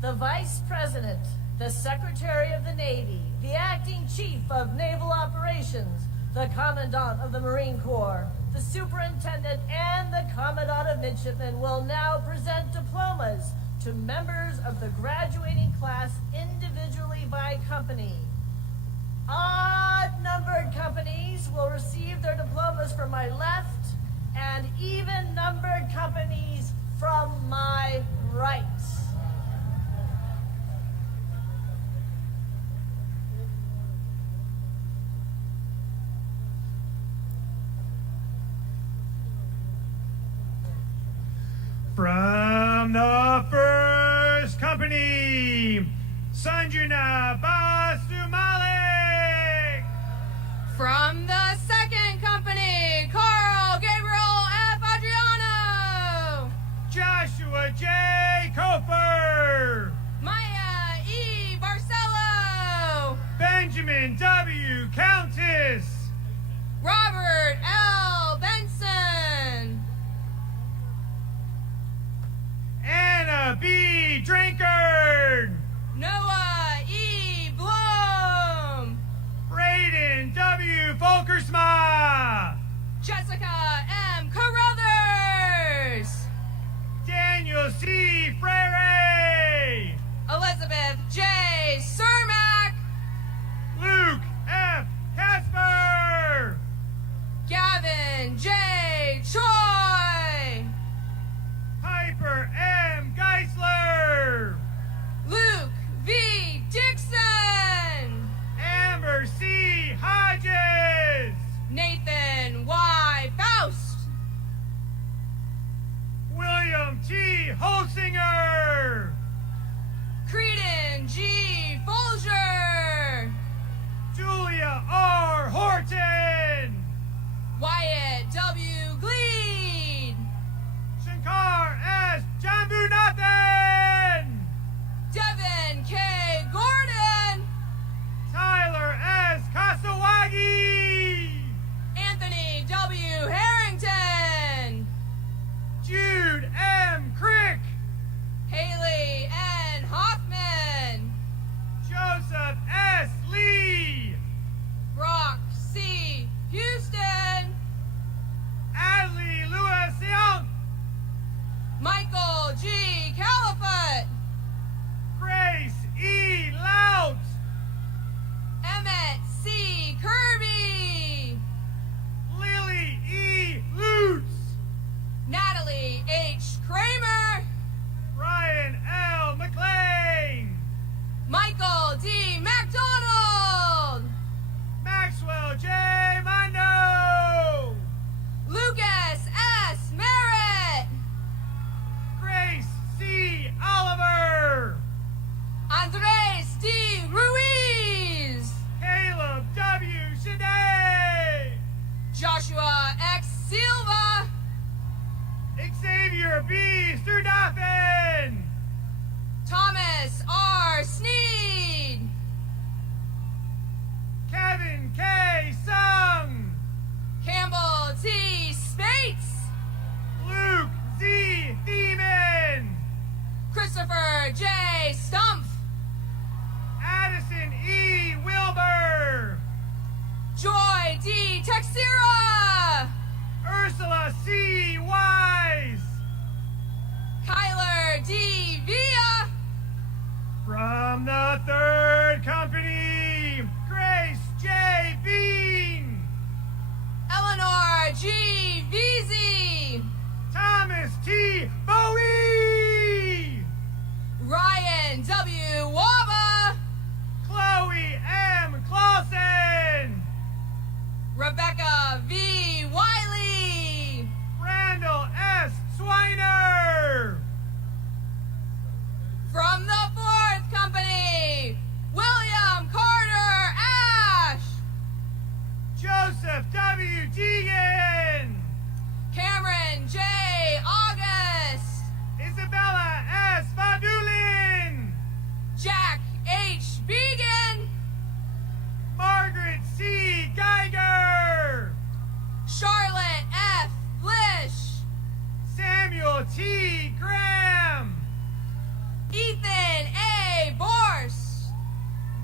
The Vice President, the Secretary of the Navy, the Acting Chief of Naval Operations, the Commandant of the Marine Corps, the Superintendent, and the Commandant of Midshipmen will now present diplomas to members of the graduating class individually by company. Odd-numbered companies will receive their diplomas from my left, and even-numbered companies from my right. From the first company, Sanjana Basumalik. From the second company, Carl Gabriel F. Adriano. Joshua J. Kofer. Maya E. Barcelo. Benjamin W. Countess. Robert L. Benson. Anna B. Drinkard. Noah E. Bloom. Braden W. Volkersma. Jessica M. Carruthers. Daniel C. Frere. Elizabeth J. Cermak. Luke F. Casper. Gavin J. Choi. Piper M. Geisler. Luke V. Dixon. Amber C. Hodges. Nathan Y. Faust. William T. Holsinger. Creedon G. Folger. Julia R. Horton. Wyatt W. Gleed. Shankar S. Jambunathan. Devin K. Gordon. Tyler S. Kasawagi. Anthony W. Harrington. Jude M. Crick. Haley N. Hoffman. Joseph S. Lee. Brock C. Houston. Adley Louis Young. Michael T. Graham. Ethan A. Borst.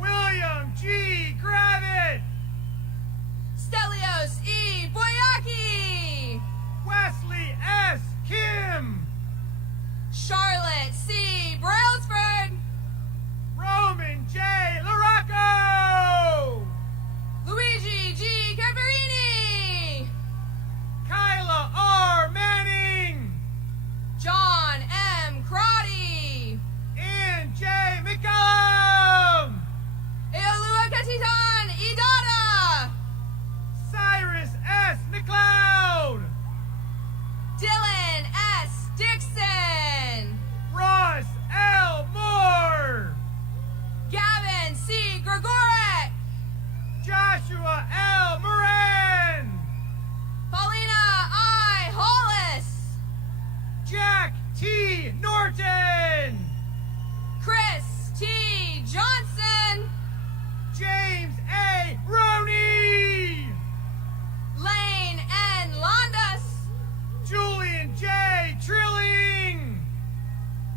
William G. Gravitt. Stelios E. Boyaki. Wesley S. Kim. Charlotte C. Brailsford. Roman J. Larocco. Luigi G. Camperini. Kyla R. Manning. John M. Crotty. Ann J. McCallum. Eolua Katitan Idada. Cyrus S. McLeod. Dylan S. Dixon. Ross L. Moore. Gavin C. Gregorek. Joshua L. Moran. Paulina I. Hollis. Jack T. Norton. Chris T. Johnson. James A. Roney. Lane N. Londas. Julian J. Trilling.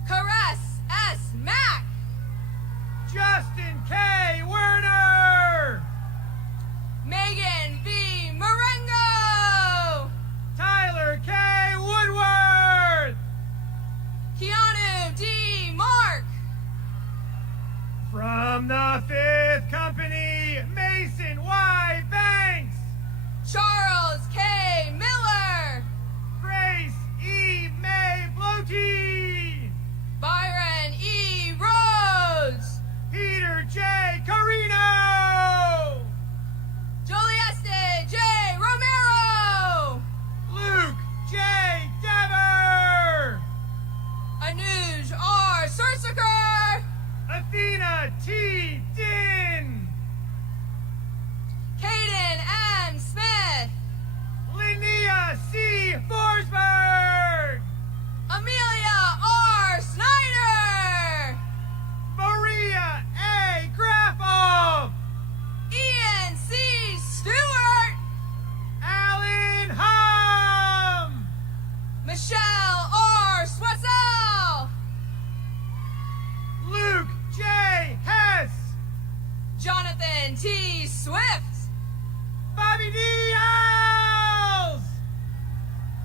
Caress S. Mack. Justin K. Werner. Megan V. Marengo. Tyler K. Woodworth. Keanu D. Mark. From the 5th Company, Mason Y. Banks. Charles K. Miller. Grace E. May Blote. Byron E. Rhodes. Peter J. Carino. Julieste J. Romero. Luke J. Dever. Anuj R. Sursaker. Athena T. Din. Caden M. Smith. Linnea C. Forsberg. Amelia R. Snyder. Maria A. Graffoff. Ian C. Stewart. Alan Hum. Michelle R. Swessel. Luke J. Hess. Jonathan T. Swift. Bobby D. Alls.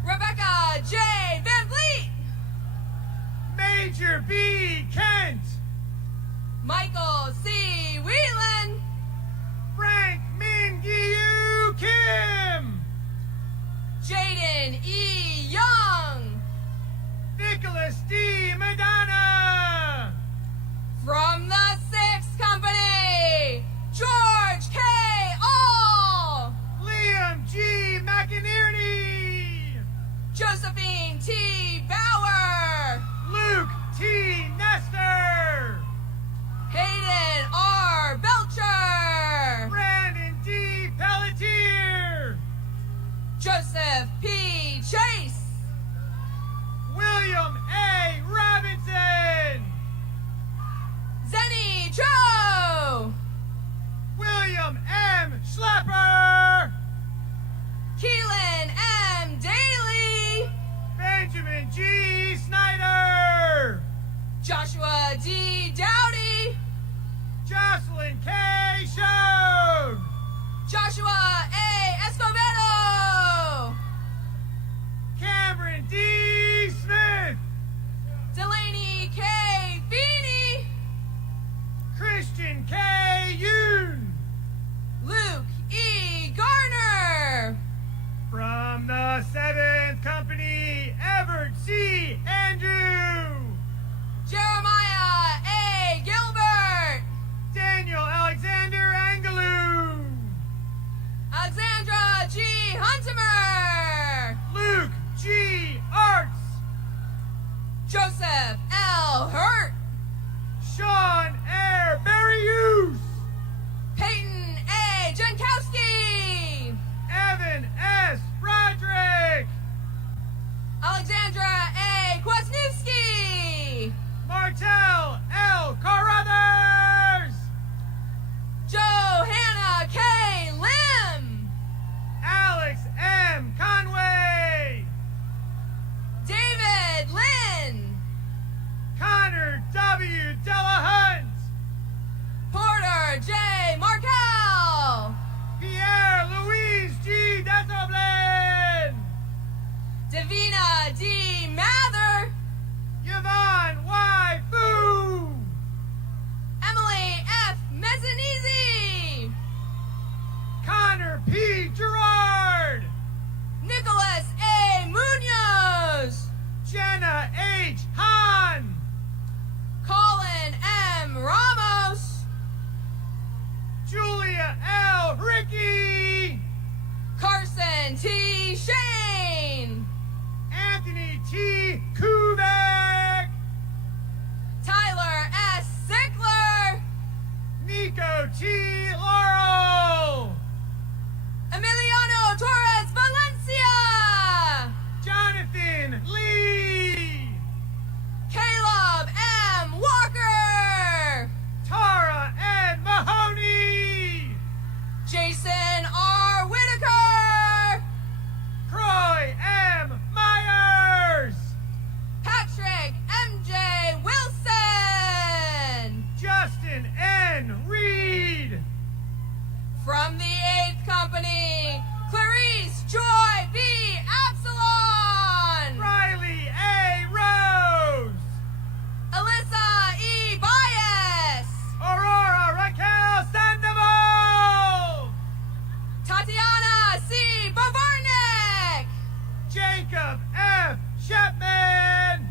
Rebecca J. Van Vliet. Major B. Kent. Michael C. Whelan. Frank Min Gyu Kim. Jaden E. Young. Nicholas D. Madonna. From the 6th Company, George K. All. Liam G. McInerney. Josephine T. Bauer. Luke T. Nestor. Hayden R. Belcher. Brandon D. Pelletier. Joseph P. Chase. William A. Robinson. Zenny Cho. William M. Schlepper. Keelan M. Daly. Benjamin G. Snyder. Joshua D. Dowdy. Jocelyn K. Shode. Joshua A. Escobedo. Cameron D. Smith. Delaney K. Feeney. Christian K. Yoon. Luke E. Garner. From the 7th Company, Everett C. Andrew. Jeremiah A. Gilbert. Daniel Alexander Angelou. Alexandra G. Huntimer. Luke G. Arts. Joseph L. Hurt. Sean Air Berrius. Peyton A. Jankowski. Evan S. Broderick. Alexandra A. Kwasniewski. Martel L. Carruthers. Johanna K. Lim. Alex M. Conway. David H. Hahn, Colin M. Ramos, Julia L. Ricky, Carson T. Shane, Anthony T. Kubek, Tyler S. Sickler, Nico T. Laurel, Emiliano Torres Valencia, Jonathan Lee, Caleb M. Walker, Tara N. Mahoney, Jason R. Whitaker, Croy M. Myers, Patrick M.J. Wilson. Justin N. Reed, From the 8th Company, Clarice Joy V. Absalon, Riley A. Rose, Alyssa E. Bias, Aurora Raquel Sandoval, Tatiana C. Bavarnik, Jacob F. Shepman,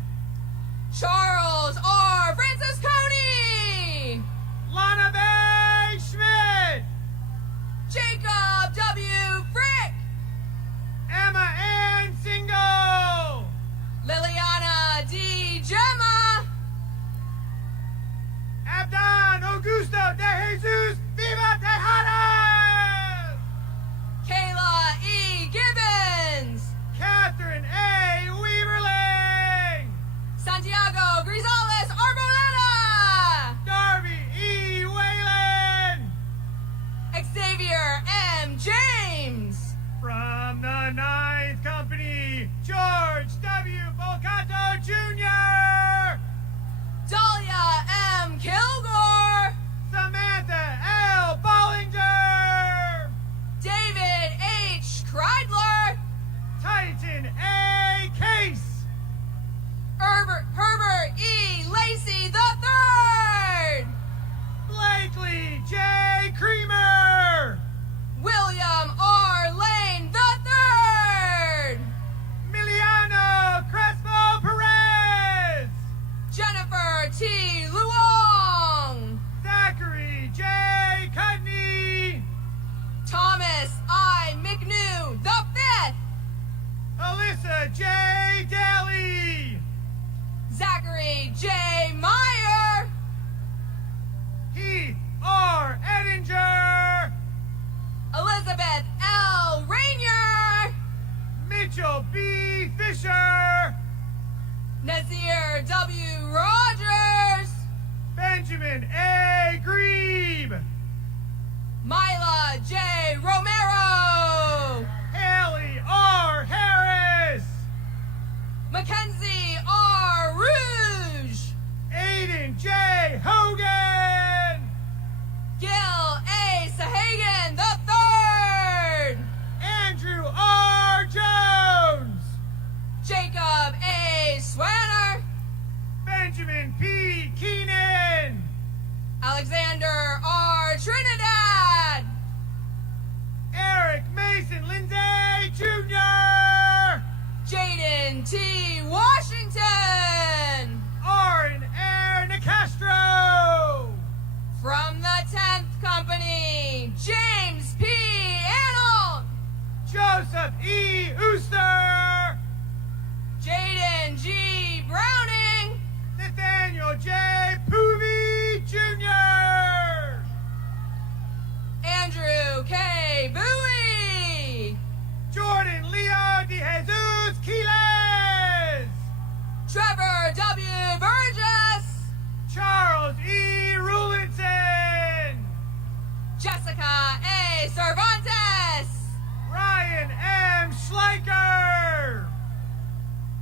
Charles R. Francisconi, Lana Bay Schmidt, Jacob W. Frick, Emma Ann Single, Liliana D. Gemma, Abdan Augusto de Jesus Viva Tejadas, Kayla E. Gibbons, Catherine A. Weaverling, Santiago Grisales Arboleda, Darby E. Whalen, Xavier M. James, from the 9th Company, George W. Volcato Jr., Dahlia M. Kilgore, Samantha L. Bollinger, David H. Kreidler, Titan A. Case, Herbert E. Lacey III, Blakely J. Creamer, William R. Lane III, Miliano Crespo Perez, Jennifer T. Luong, Zachary J. Cudney, Thomas I. McNew V, Alyssa J. Daly, Zachary J. Meyer, Heath R. Edinger, Elizabeth L. Rainier, Mitchell B. Fisher, Nazir W. Rogers, Benjamin A. Grebe, Mila J. Romero, Haley R. Harris, Mackenzie R. Rouge, Aiden J. Hogan, Gil A. Sahagan III, Andrew R. Jones, Jacob A. Swanner, Benjamin P. Keenan, Alexander R. Trinidad, Eric Mason Lindsay Jr., Jaden T. Washington. Aaron R. Nicastro, From the 10th Company, James P. Arnold, Joseph E. Ooster, Jaden G. Browning, Nathaniel J. Poovey Jr., Andrew K. Bowie, Jordan Leo De Jesus Quiles, Trevor W. Burgess, Charles E. Rulinson, Jessica A. Cervantes, Ryan M. Schleicher,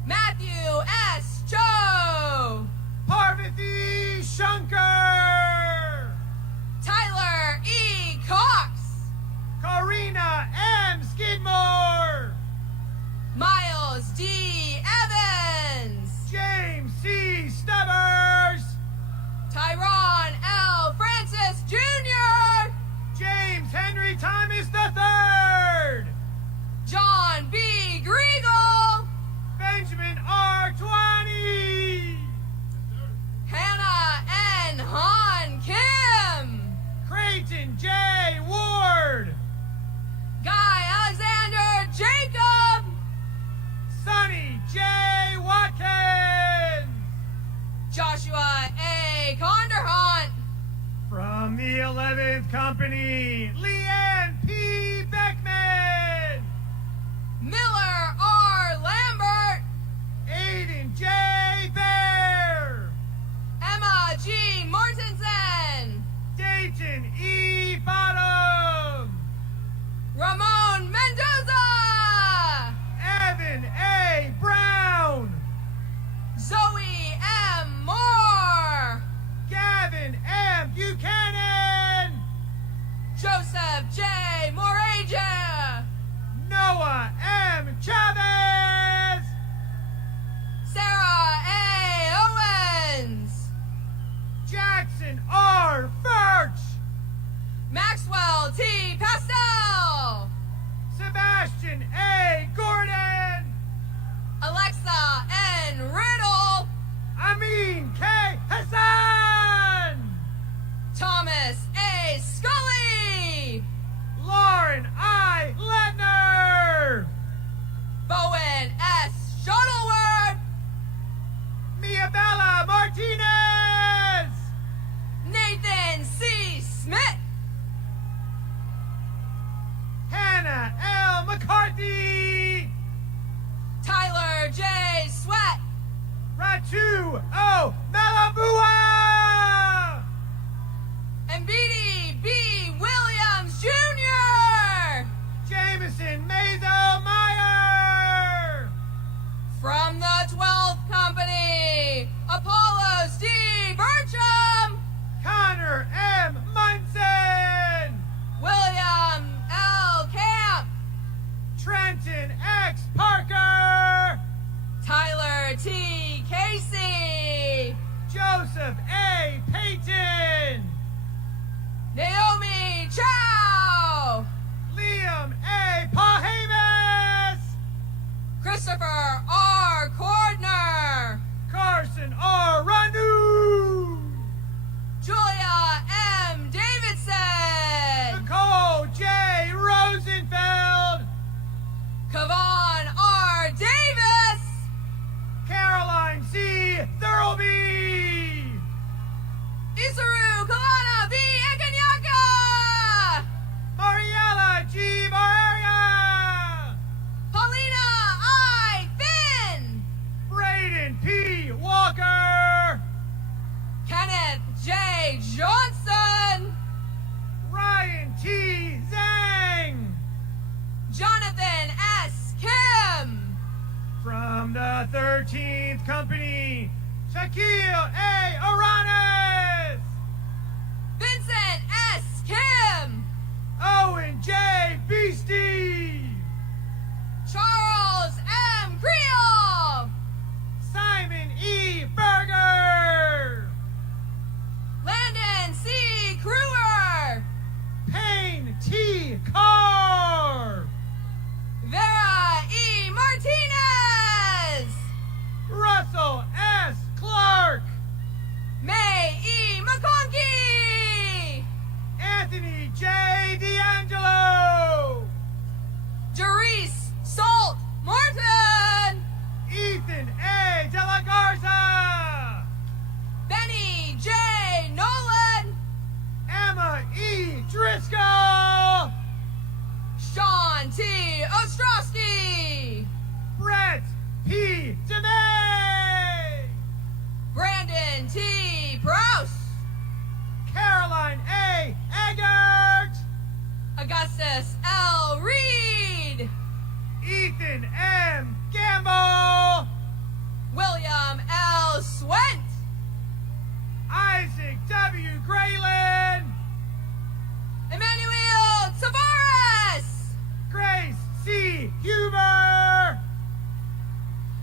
Matthew S. Cho, Parvati Shankar, Tyler E. Cox, Karina M. Skidmore, Miles D. Evans, James C. Stubbers, Tyron L. Francis Jr., James Henry Thomas III, John B. Griegel, Benjamin R. Twani, From the 11th Company, Leanne P. Beckman. Miller R. Lambert. Aiden J. Bear. Emma G. Mortensen. Dayton E. Bottom. Ramon Mendoza. Evan A. Brown. Zoe M. Moore. Gavin M. Buchanan. Joseph J. Moraja. Noah M. Chavez. Sarah A. Owens. Jackson R. Birch. Maxwell T. Pastel. Sebastian A. Gordon. Alexa N. Riddle. Amin K. Hassan. Thomas A. Scully. Lauren I. Ledner. Bowen S. Shuttleworth. Miabella Martinez. Nathan C. Smith. Hannah L. McCarthy. Tyler J. Sweat. Ratu O. Malabua. And Beatty B. Williams Jr. Jameson Mazo Meyer. From the 12th Company, Apollos D. Burcham. Connor M. Munson. William L. Camp. Trenton X. Parker. Tyler T. Casey. Joseph A. Payton. Naomi Chow. Liam A. Pahamas. Christopher R. Cordner. Carson R. Ranu. Julia M. Davidson. Nicole J. Rosenfeld. Kavon R. Davis. Caroline C. Thurlby. Isaru Kalana V. Ekanyaka. Mariella G. Moreira. Paulina I. Finn. Braden P. Walker. Kenneth J. Johnson. Ryan T. Zhang. Jonathan S. Kim. From the 13th Company, Shaquille A. Aranes. Vincent S. Kim. Owen J. Beastie. Charles M. Creel. Simon E. Berger. Landon C. Crewer. Payne T. Carr. Vera E. Martinez. Russell S. Clark. May E. McConkey. Anthony J. D'Angelo. Jerice Salt Martin. Ethan A. De La Garza. Benny J. Nolan. Emma E. Driscoll. Sean T. Ostrowski. Brett P. DeMay. Brandon T. Prouse. Caroline A. Eggert. Augustus L. Reed. Ethan M. Gamble. William L. Swent. Isaac W. Grayland. Emmanuel Tavares. Grace C. Huber.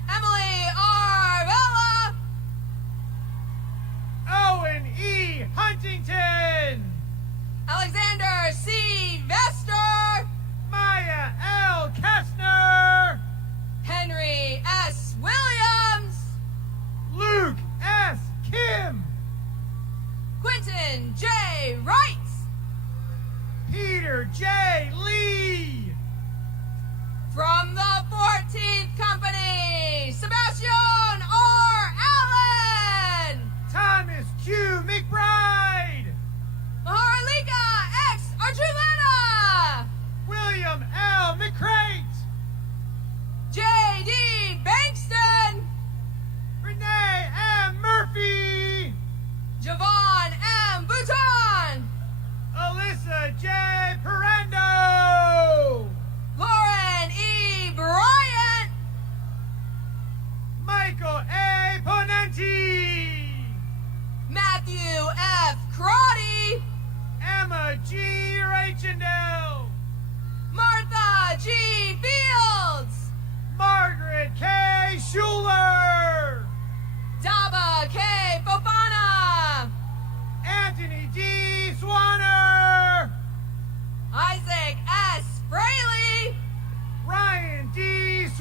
Emily R. Vella. Owen E. Huntington. Alexander C. Vester. Maya L. Kestner. Henry S. Williams. Luke S. Kim. Quentin J. Wright. Peter J. Lee. From the 14th Company, Sebastian R. Allen. Thomas Q. McBride. Mahara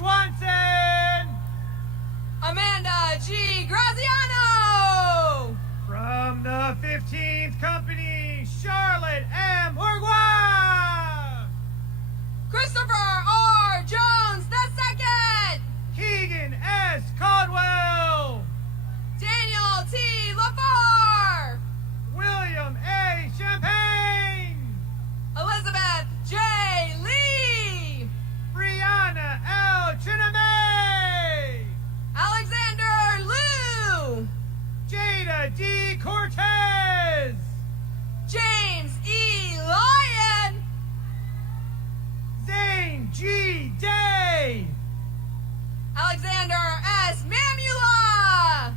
Swanson. Amanda G. Graziano. From the 15th Company, Charlotte M. Bourgois. Christopher R. Jones II. Keegan S. Caldwell. Daniel T. LaFar. William A. Champagne. Elizabeth J. Lee. Brianna L. Chinamay. Alexander Liu. Jada D. Cortez. James E. Lyon. Zane G. Day. Alexander S. Mamula.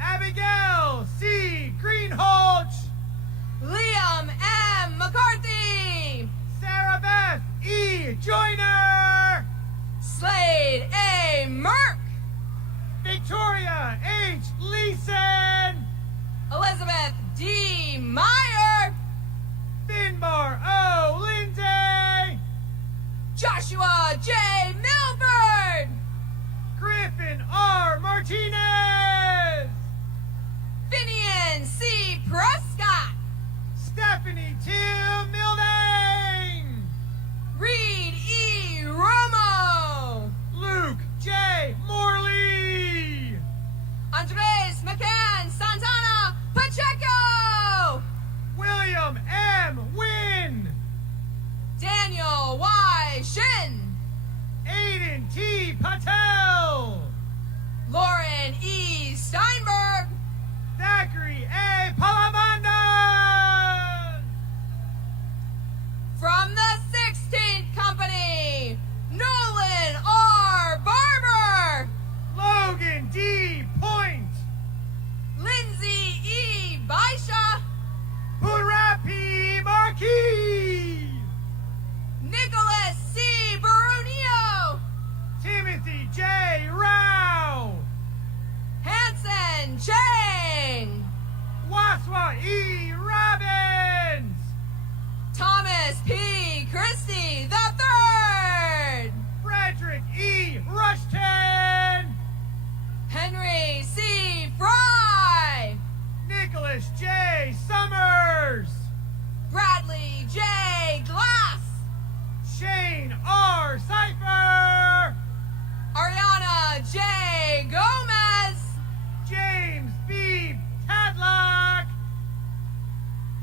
Abigail C. Greenholch. Liam M. McCarthy. Sarah Beth E. Joyner. Slade A. Merck. Victoria H. Leeson. Elizabeth D. Meyer. Finbar O. Lindsay. Joshua J. Milford. Griffin R. Martinez. Finian C. Prescott. Stephanie Tim Mildane. Reed E. Romo. Luke J. Morley. Andres McCann Santana Pacheco. William M. Wynn. Daniel Y. Shin. Aiden T. Patel. Lauren E. Steinberg. Zachary A. Palamandan. From the 16th Company, Nolan R. Barber. Logan D. Point. Lindsay E. Baisha. Purapi Marquis. Nicholas C. Barunio. Timothy J. Rao. Hanson Chang. Waswa E. Robbins. Thomas P. Christie III. Frederick E. Rushton. Henry C. Fry. Nicholas J. Summers. Bradley J. Glass. Shane R. Cipher. Ariana J. Gomez. James B. Tadlock.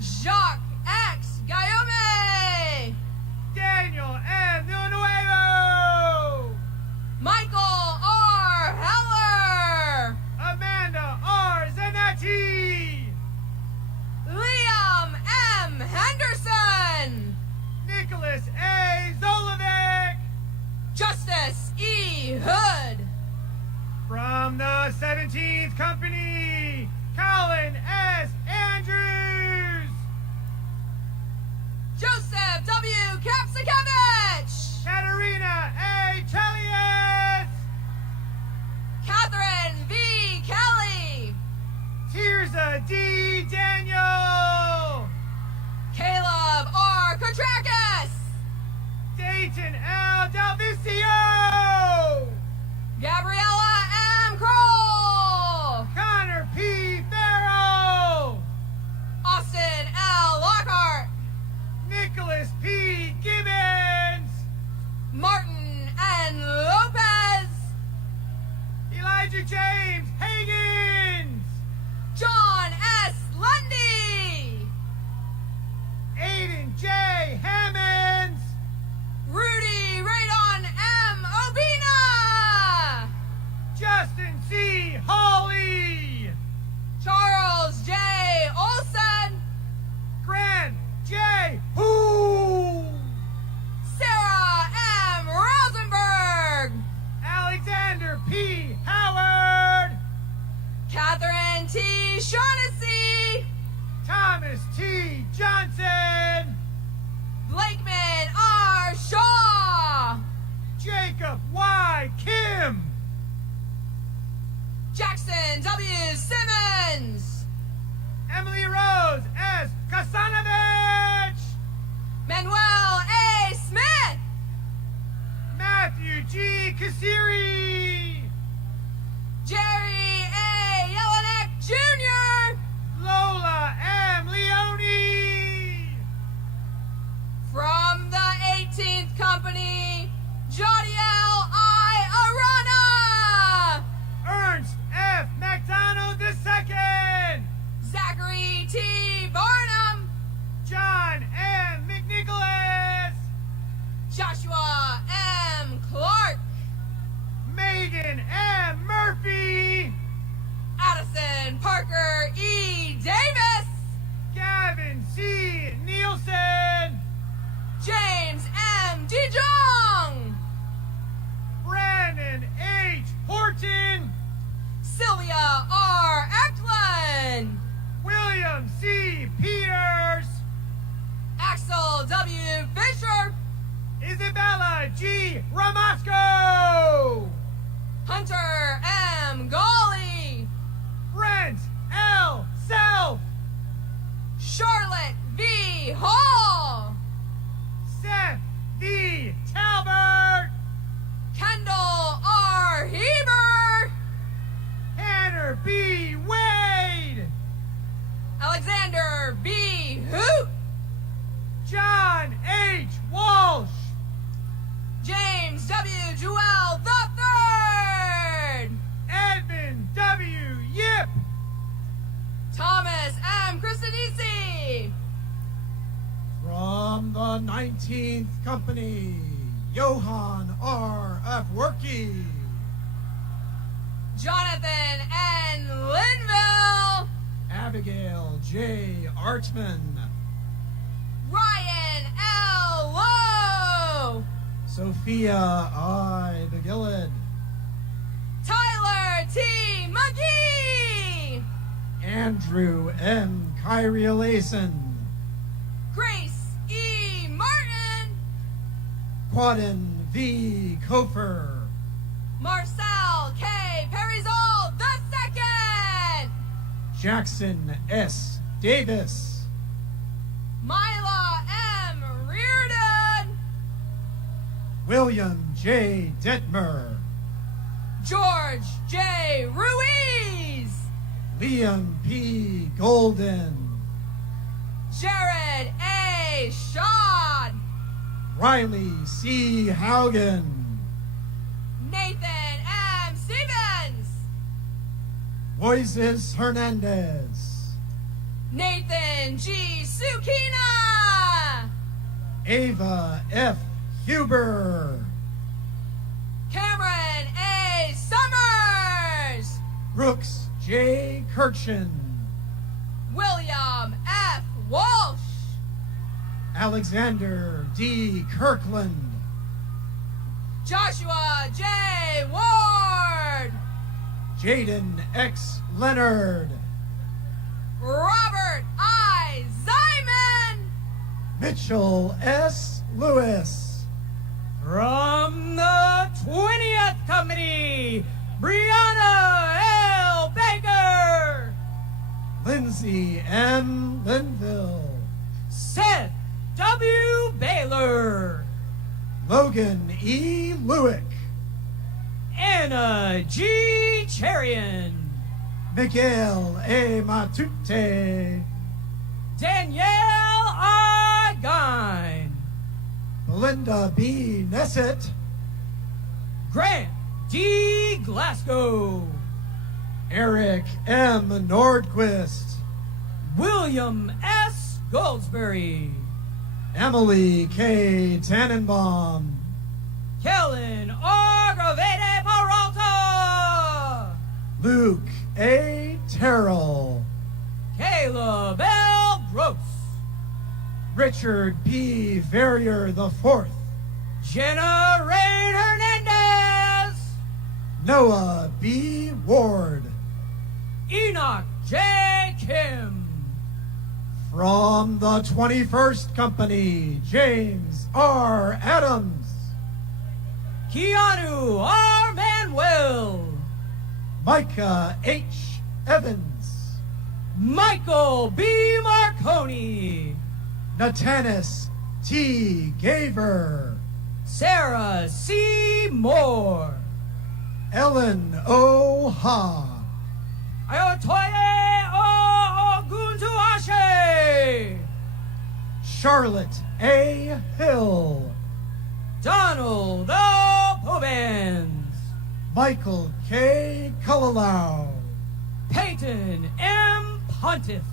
Jacques X. Guillaume. Daniel M. Villanueva. Michael R. Heller. Amanda R. Zanetti. Liam M. Henderson. Nicholas A. Zolovic. Justice E. Hood. From the 17th Company, Colin S. Andrews. Joseph W. Kapsikevich. Katerina A. Chelius. Catherine V. Kelly. Tirza D. Daniel. Caleb R. Kotrakis. Dayton L. Delvicio. Gabriella M. Kroll. Connor P. Farrell. Austin L. Lockhart. Nicholas P. Gibbons. Martin N. Lopez. Elijah James Higgins. John S. Lundy. Aiden J. Hammonds. Rudy Radon M. Obina. Justin C. Hawley. Charles J. Olson. Grant J. Who. Sarah M. Rosenberg. Alexander P. Howard. Catherine T. Shaughnessy. Thomas T. Johnson. Blakeman R. Shaw. Jacob Y. Kim. Jackson W. Simmons. Emily Rose S. Kasanovich. Manuel A. Smith. Matthew Matthew G. Kasiri, Jerry A. Jelinek Jr. Lola M. Leone, From the 18th Company, Jodiel I. Arana. Ernst F. McDonald II, Zachary T. Barnum. John M. McNicholas, Joshua M. Clark. Megan M. Murphy, Addison Parker E. Davis. Gavin C. Nielsen, James M. DeJong. Brandon H. Horton, Sylvia R. Eklund. William C. Peters, Axel W. Fisher. Isabella G. Ramasco, Hunter M. Gawley. Brent L. Self, Charlotte V. Hall. Seth V. Talbert, Kendall R. Heber. Tanner B. Wade, Alexander B. Hoot. John H. Walsh, James W. Jewell III. Edmund W. Yip, Thomas M. Christenisi. From the 19th Company, Johann R. F. Workey, Jonathan N. Linville. Abigail J. Artman, Ryan L. Lowe. Sophia I. Begillid, Tyler T. McGee. Andrew M. Kyrielason, Grace E. Martin. Quaden V. Kofer, Marcel K. Perizol II. Jackson S. Davis, Mila M. Reardon. William J. Detmer, George J. Ruiz. Liam P. Golden, Jared A. Shad. Riley C. Haugen, Nathan M. Stevens. Moises Hernandez, Nathan G. Sukina. Ava F. Huber, Cameron A. Summers. Brooks J. Kirchen, William F. Walsh. Alexander D. Kirkland, Joshua J. Ward. Jaden X. Leonard, Robert I. Zyman. Mitchell S. Lewis, From the 20th Company, Brianna L. Baker, Lindsay M. Linville, Seth W. Baylor, Logan E. Lewick, Anna G. Cherian, Miguel A. Matute, Danielle R. Gine, Belinda B. Nessett, Grant D. Glasgow, Eric M. Nordquist, William S. Goldsberry, Emily K. Tannenbaum, Kellen R. Gravede Peralta, Luke A. Terrell, Caleb L. Gross, Richard P. Verrier IV, Jenna Rain Hernandez, Noah B. Ward. Enoch J. Kim, From the 21st Company, James R. Adams, Keanu R. Manuel, Micah H. Evans, Michael B. Marconi, Natanis T. Gaver, Sarah C. Moore. Ellen O. Ha. Ayotoye O. Oguntuashe. Charlotte A. Hill. Donald O. Pubens. Michael K. Kulalau. Peyton M. Pontiff.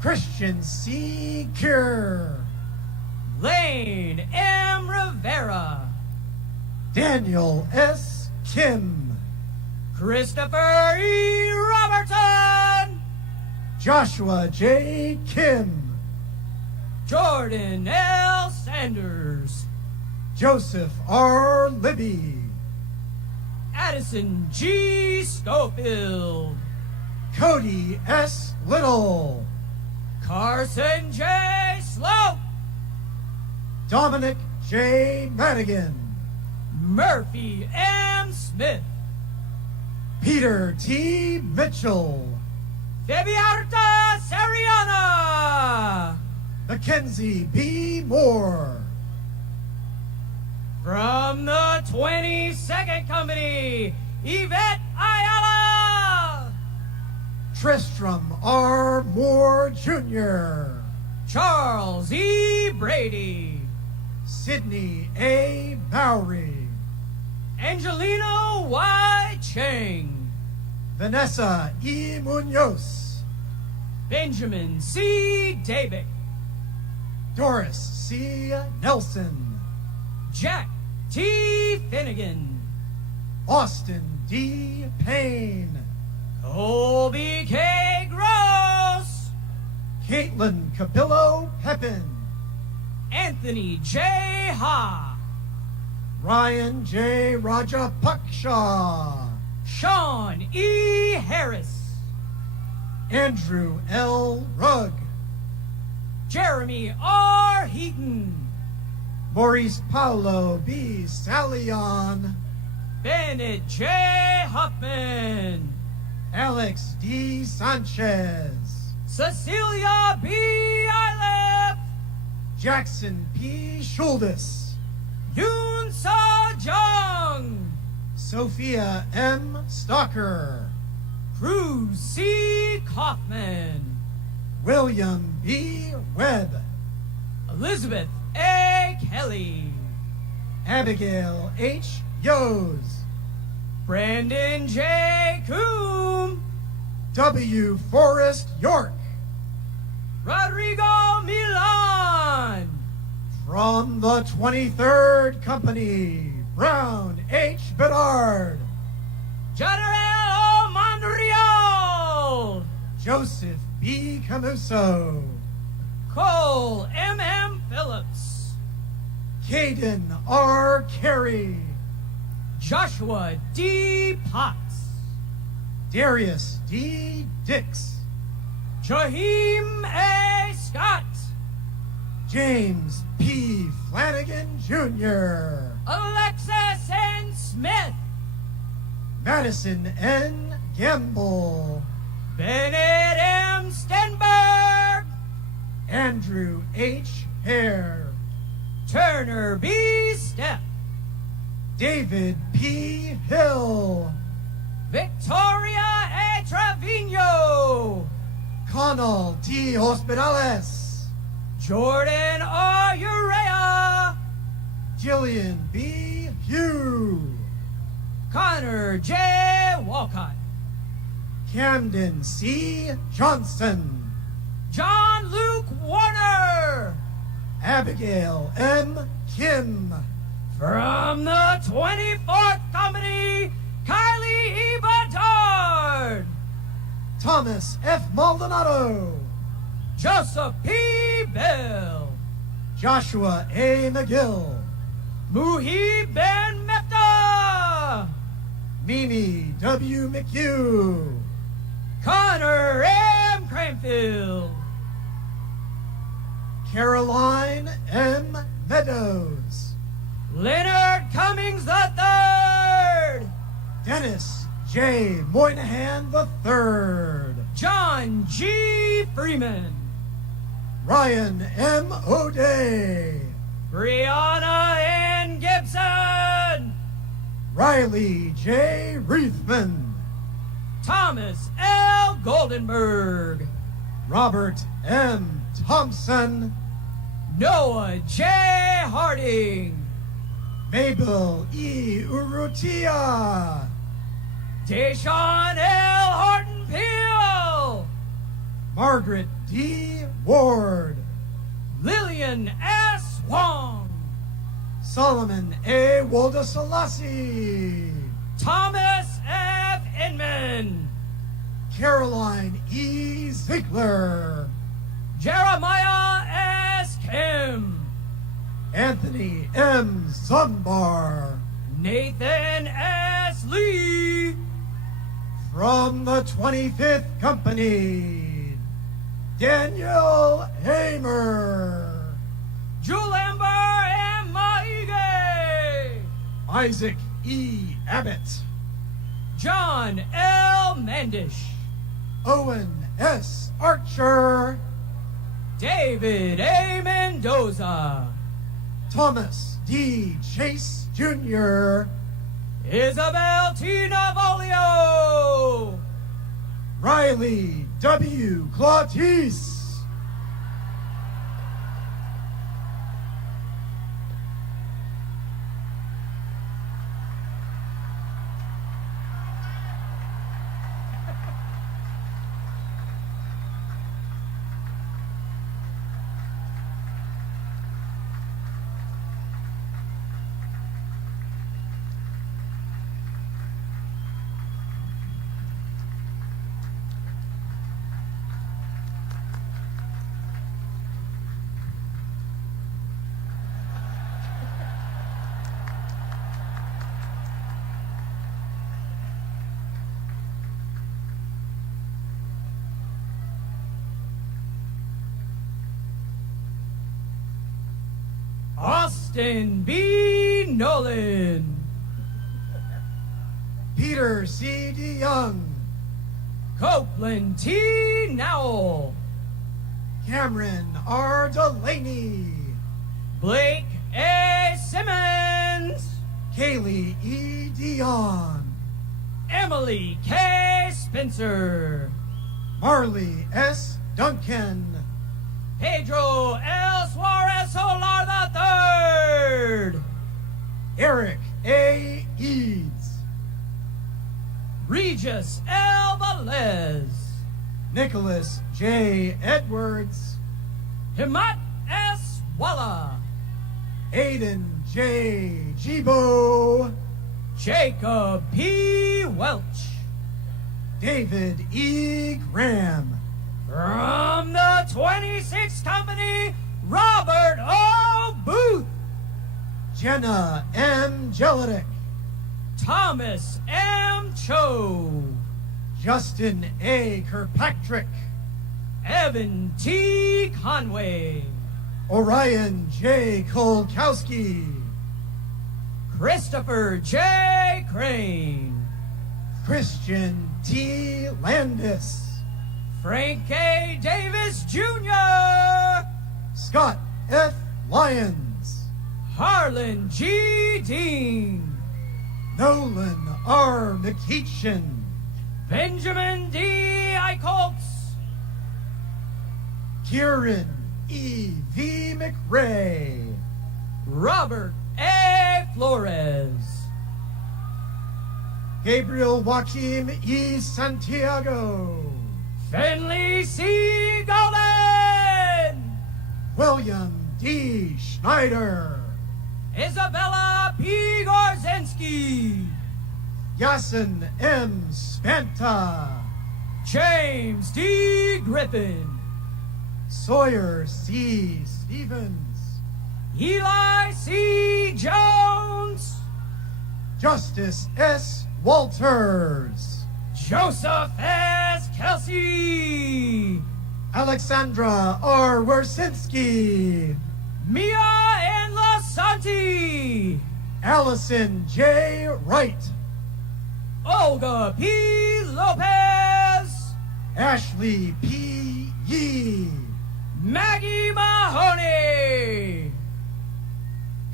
Christian C. Kier. Lane M. Rivera. Daniel S. Kim. Christopher E. Robertson. Joshua J. Kim. Jordan L. Sanders. Joseph R. Libby. Addison G. Schofield. Cody S. Little. Carson J. Slope. Dominic J. Madigan. Murphy M. Smith. Peter T. Mitchell. Fabiarta Sariana. Mackenzie B. Moore. From the 22nd Company, Yvette Ayala. Tristram R. Moore Jr. Charles E. Brady. Sidney A. Bowery. Angelino Y. Cheng. Vanessa E. Munoz. Benjamin C. Dabick. Doris C. Nelson. Jack T. Finnegan. Austin D. Payne. Colby K. Gross. Caitlin Cabillo Pepin. Anthony J. Ha. Ryan J. Rajapaksha. Sean E. Harris. Andrew L. Rugg. Jeremy R. Heaton. Maurice Paulo B. Salion. Bennett J. Huffman. Alex D. Sanchez. Cecilia B. Eilef. Jackson P. Schuldis. Yoon Sa Jung. Sophia M. Stalker. Cruz C. Kaufman. William B. Webb. Elizabeth A. Kelly. Abigail H. Yos. Brandon J. Coombe. W. Forrest York. Rodrigo Milan. From the 23rd Company, Brown H. Bedard. General O. Mondreal. Joseph B. Camuso. Cole M. Phillips. Caden R. Carey. Joshua D. Potts. Darius D. Dix. Jaheim A. Scott. James P. Flanagan Jr. Alexis N. Smith. Madison N. Gamble. Bennett M. Stenberg. Andrew H. Hare. Turner B. Stepp. David P. Hill. Victoria A. Trevino. Connell T. Hospitales. Jordan R. Urea. Jillian B. Hugh. Connor J. Walcott. Camden C. Johnson. John Luke Warner. Abigail M. Kim. From the 24th Company, Kylie E. Bedard. Thomas F. Maldonado. Joseph P. Bell. Joshua A. McGill. Muhib Ben Mefta. Mimi W. McHugh. Connor M. Cranfield. Caroline M. Meadows. Leonard Cummings III. Dennis J. Moynihan III. John G. Freeman. Ryan M. O'Day. Brianna N. Gibson, Riley J. Reithman, Thomas L. Goldenberg, Robert M. Thompson, Noah J. Harding, Mabel E. Urrutia, Deshaun L. Horton Peel, Margaret D. Ward, Lillian S. Wong, Solomon A. Woldeselassie, Thomas F. Inman, Caroline E. Ziegler, Jeremiah S. Kim, Anthony M. Zumbar. Nathan S. Lee, From the 25th Company, Daniel Hamer, Julamber M. Maige, Isaac E. Abbott, John L. Mendish, Owen S. Archer, David A. Mendoza, Thomas D. Chase Jr., Isabel T. Navolio, Riley W. Clautis, Austin B. Nolan, Peter C. DeYoung, Copeland T. Nowell, Cameron R. Delaney, Blake A. Simmons, Kaylee E. Dion, Emily K. Spencer, Marley S. Duncan, Pedro L. Suarez Solar III, Eric A. Eads, Regis L. Velez, Nicholas J. Edwards, Himat S. Walla, Aiden J. Jibo, Jacob P. Welch, David E. Graham, from the 26th Company, Robert O. Booth, Jenna M. Jelinek, Thomas M. Cho, Justin A. Kirkpatrick, Evan T. Conway, Orion J. Kolkowski, Christopher J. Crane, Christian T. Landis, Frank A. Davis Jr., Scott F. Lyons, Harlan G. Dean, Nolan R. McEachin, Benjamin D. Eichholtz, Kieran E. V. McRae, Robert A. Flores, Gabriel Joaquim E. Santiago, Finley C. Golden, William D. Schneider, Isabella P. Gorzinski, Yasin M. Spanta, James D. Griffin, Sawyer C. Stevens, Eli C. Jones, Justice S. Walters, Joseph S. Kelsey, Alexandra R. Wersinski, Mia N. Lasanti, Allison J. Wright, Olga P. Lopez, Ashley P. Yee, Maggie Mahoney,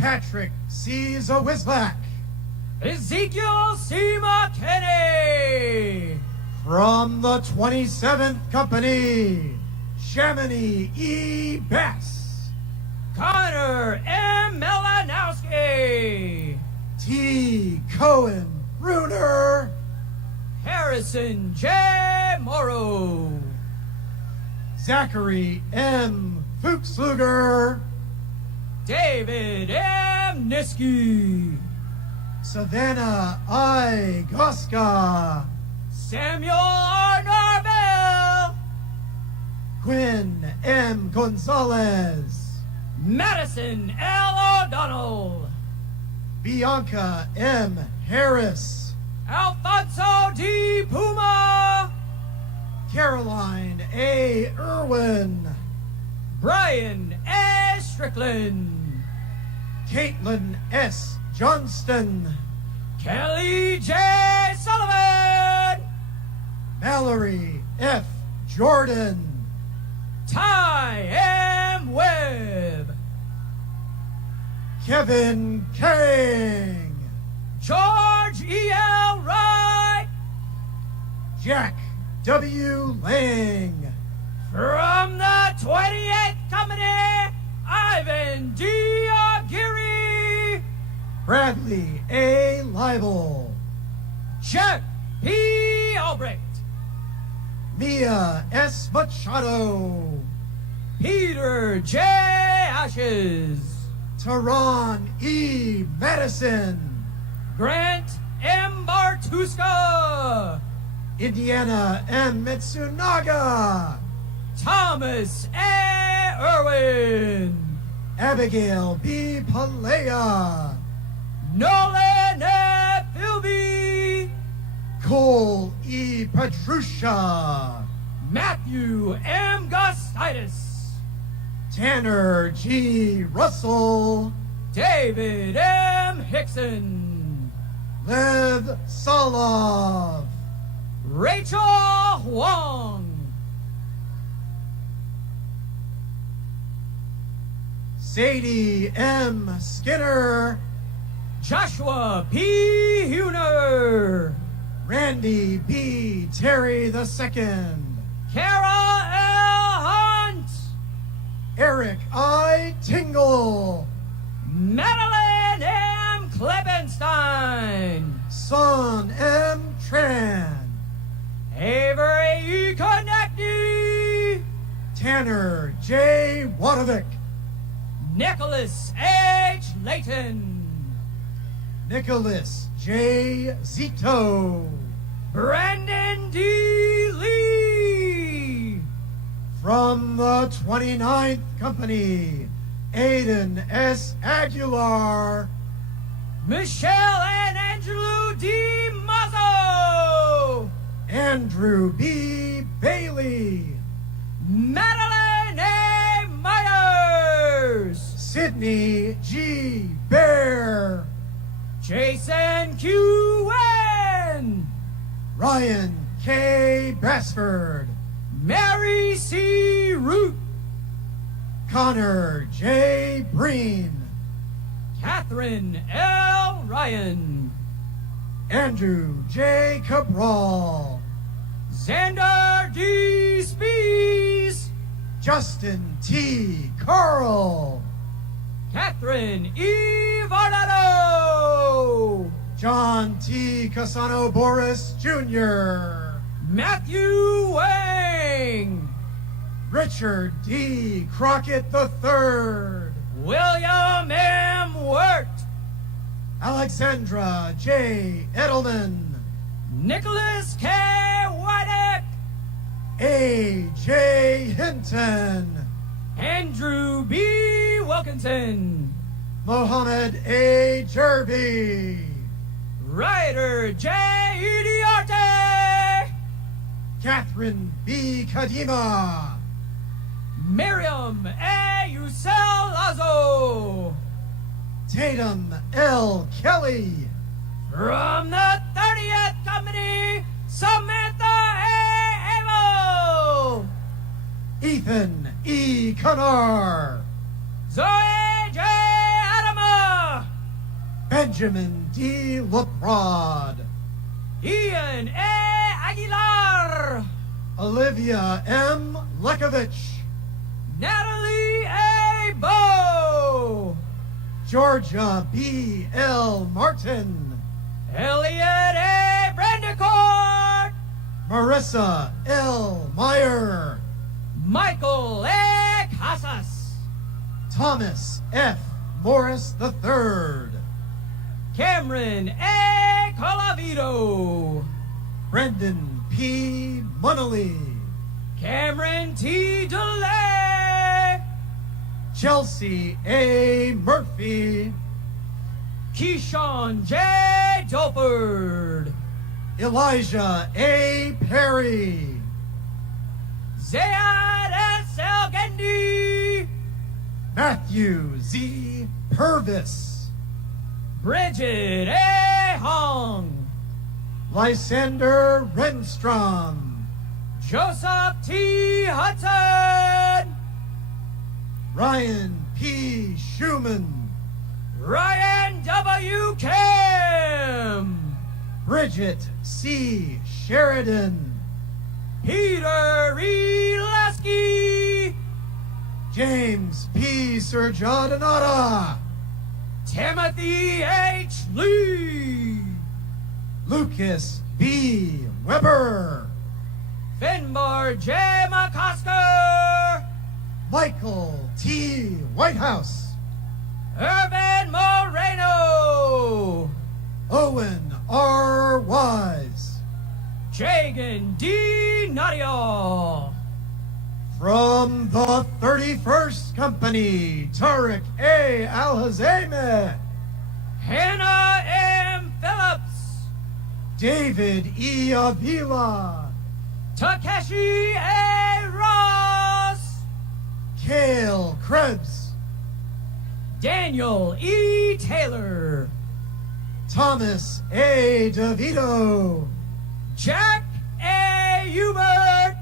Patrick C. Zawisbak. Ezekiel C. McKinney. From the 27th Company, Chamonix E. Bass. Connor M. Melanowski. T. Cohen Bruner. Harrison J. Morrow. Zachary M. Fuchsluger. David M. Niski. Savannah I. Goska. Samuel R. Norville. Quinn M. Gonzalez. Madison L. O'Donnell. Bianca M. Harris. Alfonso D. Puma. Caroline A. Irwin. Brian A. Strickland. Caitlin S. Johnston. Kelly J. Sullivan. Mallory F. Jordan. Ty M. Webb. Kevin King. George E. L. Wright. Jack W. Lang. From the 28th Company, Ivan D. Aguirre. Bradley A. Leibel. Jeff P. Albrecht. Mia S. Machado. Peter J. Ashes. Tehran E. Madison. Grant M. Bartuska. Indiana M. Mitsunaga. Thomas A. Irwin. Abigail B. Palea. Nolan F. Philby. Cole E. Petrusha. Matthew M. Gustitis. Tanner G. Russell. David M. Hickson. Lev Solov. Rachel Huang. Sadie M. Skinner. Joshua P. Huner. Randy B. Terry II. Kara L. Hunt. Eric I. Tingle. Madeline M. Klebenstein. Son M. Tran. Avery E. Konecny. Tanner J. Wadovic. Nicholas H. Layton. Nicholas J. Zito. Brandon D. Lee. From the 29th Company, Aiden S. Aguilar. Michelle and Angelo D. Mazzo. Andrew B. Bailey. Madeline A. Myers. Sydney G. Bear. Jason Q. Wen. Ryan K. Basford. Mary C. Root. Connor J. Breen. Catherine L. Ryan. Andrew J. Cabral. Xander D. Spees. Justin T. Carl. Catherine E. Varnado. John T. Casano Boris Jr. Matthew Wang. Richard D. Crockett III. William M. Wirt. Alexandra J. Edelman. Nicholas K. Wydick. A. J. Hinton. Andrew B. Wilkinson. Mohammed A. Jerby. Ryder J. Idiarte. Catherine B. Kadima. Miriam A. Yusel Lazo. Tatum L. Kelly. From the 30th Company, Samantha A. Amo. Ethan E. Kanar. Zoe J. Adama. Benjamin D. Leprod, Ian A. Aguilar, Olivia M. Lekovich, Natalie A. Bow, Georgia B. L. Martin, Elliot A. Brandicourt, Marissa L. Meyer, Michael A. Casas, Thomas F. Morris III, Cameron A. Colavito, Brendan P. Munnelly, Cameron T. DeLay, Chelsea A. Murphy, Keyshawn J. Dolford, Elijah A. Perry, Zayad S. Elgendi, Matthew Z. Purvis, Bridget A. Hong, Lysander Renstrom, Joseph T. Hudson, Ryan P. Schumann, Ryan W. Kim, Bridget C. Sheridan, Peter E. Lasky, James P. Surjadinata, Timothy H. Lee, Lucas B. Weber, Finbar J. McCosker, Michael T. Whitehouse, Irvin Moreno, Owen R. Wise, Jagan D. Nadia, from the 31st Company, Tariq A. Al-Hazemi, Hannah M. Phillips, David E. Avila, Takeshi A. Ross, Cale Krebs, Daniel E. Taylor, Thomas A. DeVito, Jack A. Hubert,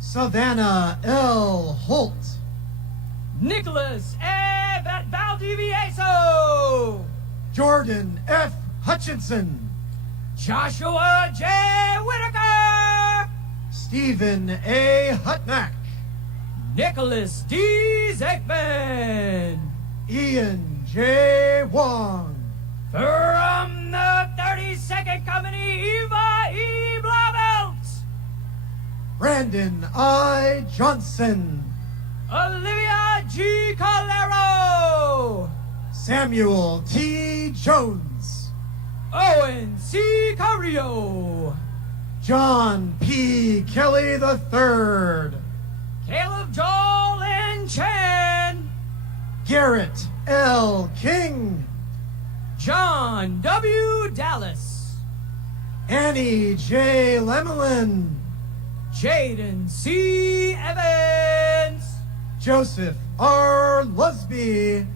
Savannah L. Holt, Nicholas A. Valdivieso, Jordan F. Hutchinson, Joshua J. Whitaker, Stephen A. Hutnack, Nicholas D. Zekman, Ian J. Wong, from the 32nd Company, Eva E. Blauvelt, Brandon I. Johnson, Olivia G. Calero, Samuel T. Jones, Owen C. Carrillo, John P. Kelly III, Caleb Joel N. Chan, Garrett L. King, John W. Dallas, Annie J. Lemelin, Jaden C. Evans, Joseph R. Lusby,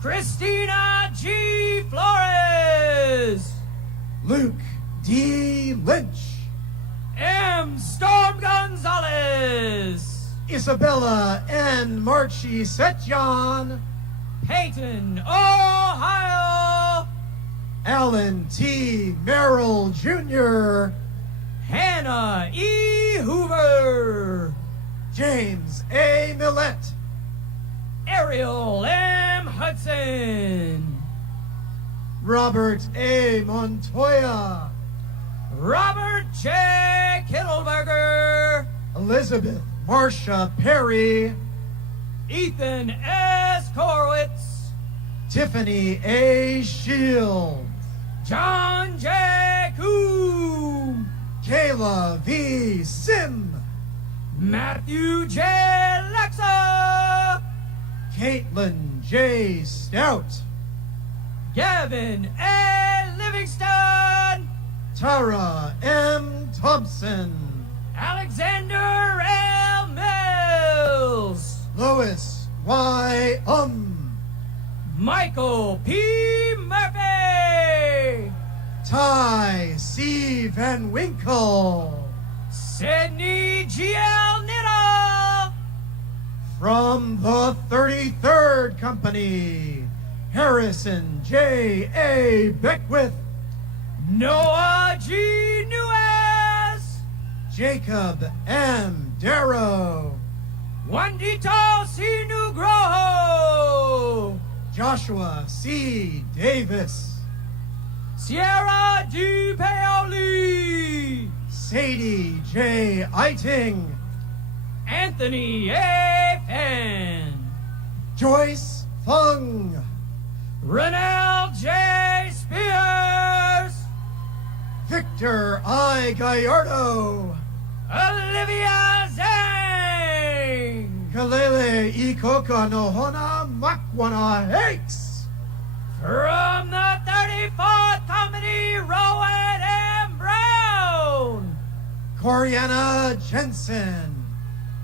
Christina G. Flores, Luke D. Lynch, M. Storm Gonzalez, Isabella N. Marchi Setjan, Peyton Ohio, Alan T. Merrill Jr., Hannah E. Hoover, James A. Millett, Ariel M. Hudson, Robert A. Montoya, Robert J. Kittleberger, Elizabeth Marcia Perry, Ethan S. Korwitz, Tiffany A. Shields, John J. Coombe, Kayla V. Sim, Matthew J. Lexa, Caitlin J. Stout, Gavin A. Livingston, Tara M. Thompson, Alexander L. Mills, Lois Y. Michael P. Murphy, Ty C. Van Winkle, Sydney G.L. Niddle, from the 33rd Company, Harrison J.A. Beckwith, Noah G. Nuez, Jacob M. Darrow, Juanito C. Nugroho, Joshua C. Davis, Sierra D. Paoli, Sadie J. Eiting, Anthony A. Fan, Joyce Fung, Renell J. Spears, Victor I. Gallardo, Olivia Zhang, Kalele Ikoka Nohona Makwana Hakes, from the 34th Company, Rowan M. Brown, Coriana Jensen,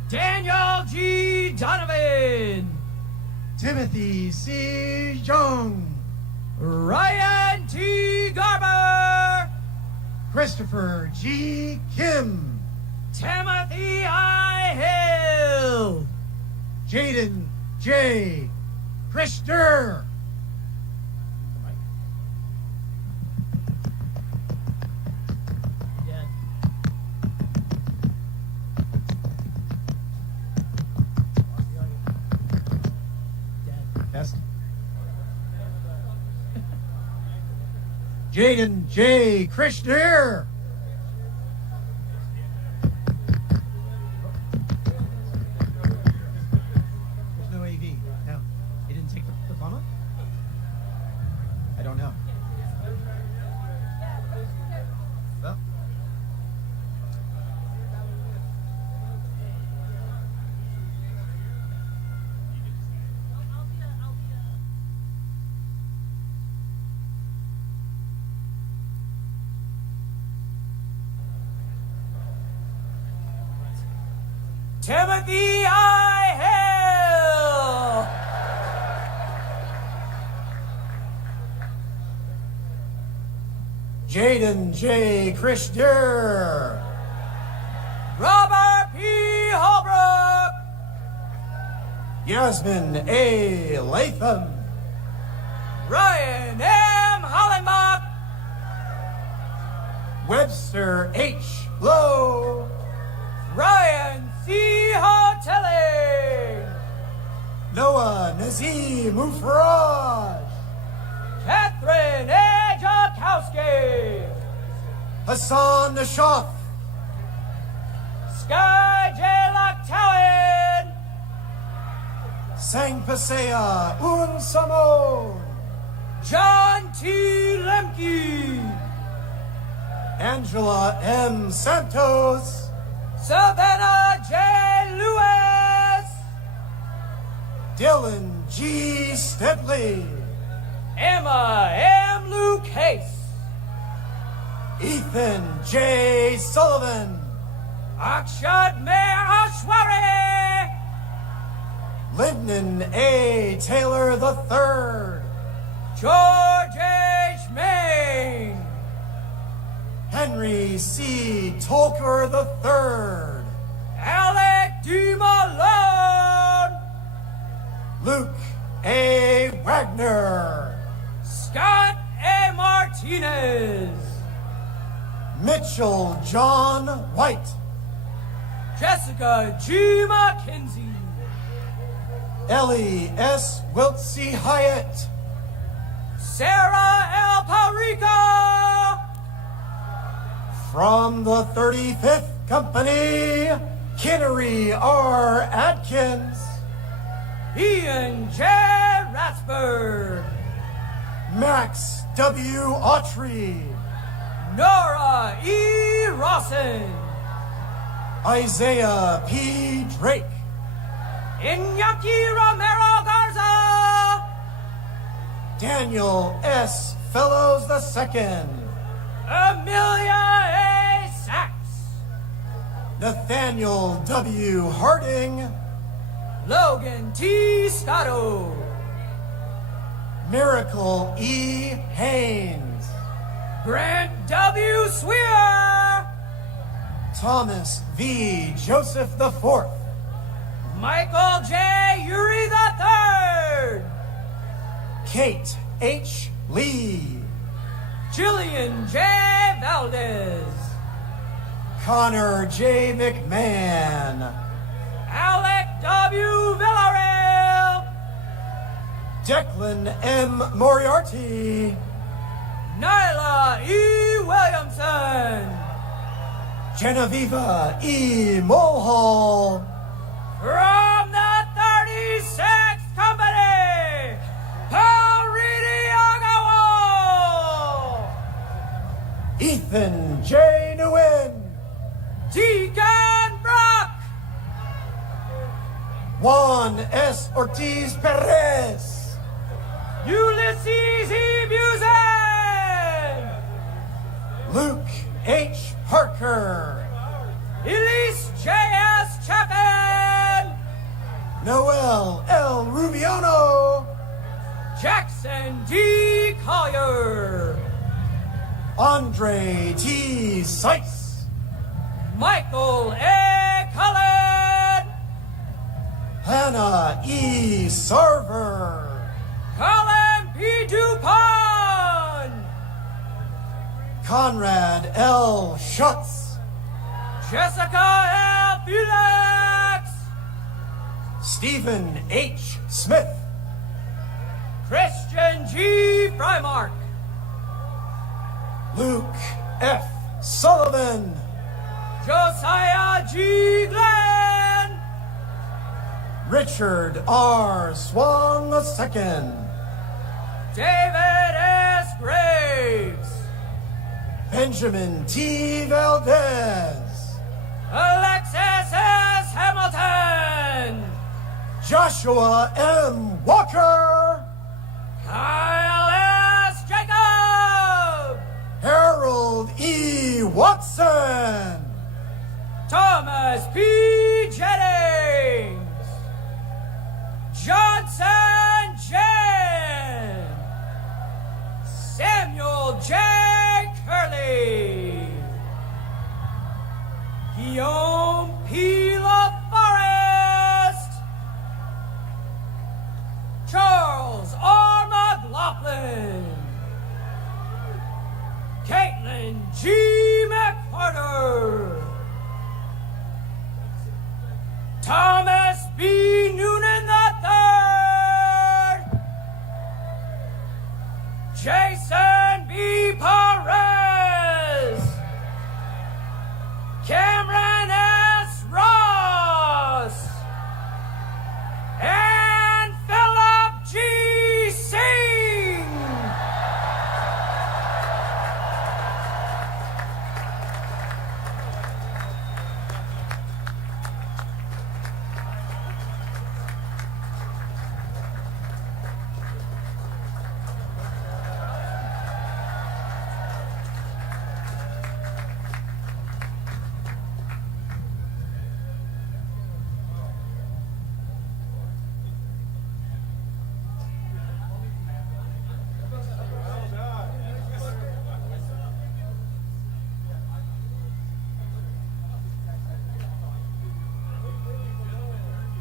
Daniel G. Donovan, Timothy C. Jung, Ryan T. Garber, Christopher G. Kim, Timothy I. Hill, Jaden J. Christer, Yes. Jaden J. Christer, there's no AV. No. He didn't take the phone off? I don't know. Well. Timothy I. Hill, Jaden J. Christer, Robert P. Holbrook, Yasmin A. Latham, Ryan M. Hollenbach, Webster H. Lowe, Ryan C. Hotelli, Noah Nazim Mufraj, Catherine A. Jakowski, Hassan Nashoff, Sky J. Locktowen, Sang Pasea Un Samon, John T. Lemke, Angela M. Santos, Savannah J. Lewis, Dylan G. Steadley, Emma M. Luke Case, Ethan J. Sullivan, Akshad Meir Ashwari, Lyndon A. Taylor III, George H. Main, Henry C. Tolker III, Alec D. Malone, Luke A. Wagner, Scott A. Martinez, Mitchell John White, Jessica G. McKenzie, Ellie S. Wiltsey Hyatt, Sarah L. Parico, from the 35th Company, Kinnery R. Atkins, Ian J. Ratsburg, Max W. Autry, Nora E. Rawson, Isaiah P. Drake, Iñaki Romero Garza, Daniel S. Fellows II, Amelia A. Sachs, Nathaniel W. Harding, Logan T. Scotto, Miracle E. Haynes, Grant W. Swear, Thomas V. Joseph IV, Michael J. Uri III, Kate H. Lee, Jillian J. Valdez, Connor J. McMahon, Alec W. Villarreal, Declan M. Moriarty, Nyla E. Williamson, Genevieve E. Mulhall, from the 36th Company, Paul Reedy Agawo, Ethan J. Nguyen, Deacon Brock, Juan S. Ortiz Perez, Ulysses E. Buzen, Luke H. Parker, Elise J.S. Chapin, Noel L. Rubiano, Jackson D. Collier, Andre T. Sykes, Michael A. Cullen, Hannah E. Sarver, Colin P. DuPont, Conrad L. Schutz, Jessica L. Felix, Stephen H. Smith, Christian G. Frymark, Luke F. Sullivan, Josiah G. Glenn, Richard R. Swan II, David S. Graves, Benjamin T. Valdez, Alexis S. Hamilton, Joshua M. Walker, Kyle S. Jacob, Harold E. Watson, Thomas P. Jennings, Johnson Jen, Samuel J. Curley, Guillaume P. LaForest, Charles R. McLaughlin, Caitlin G. McCarter, Thomas B. Noonan III, Jason B. Perez, Cameron S. Ross, and Philip G. Singh.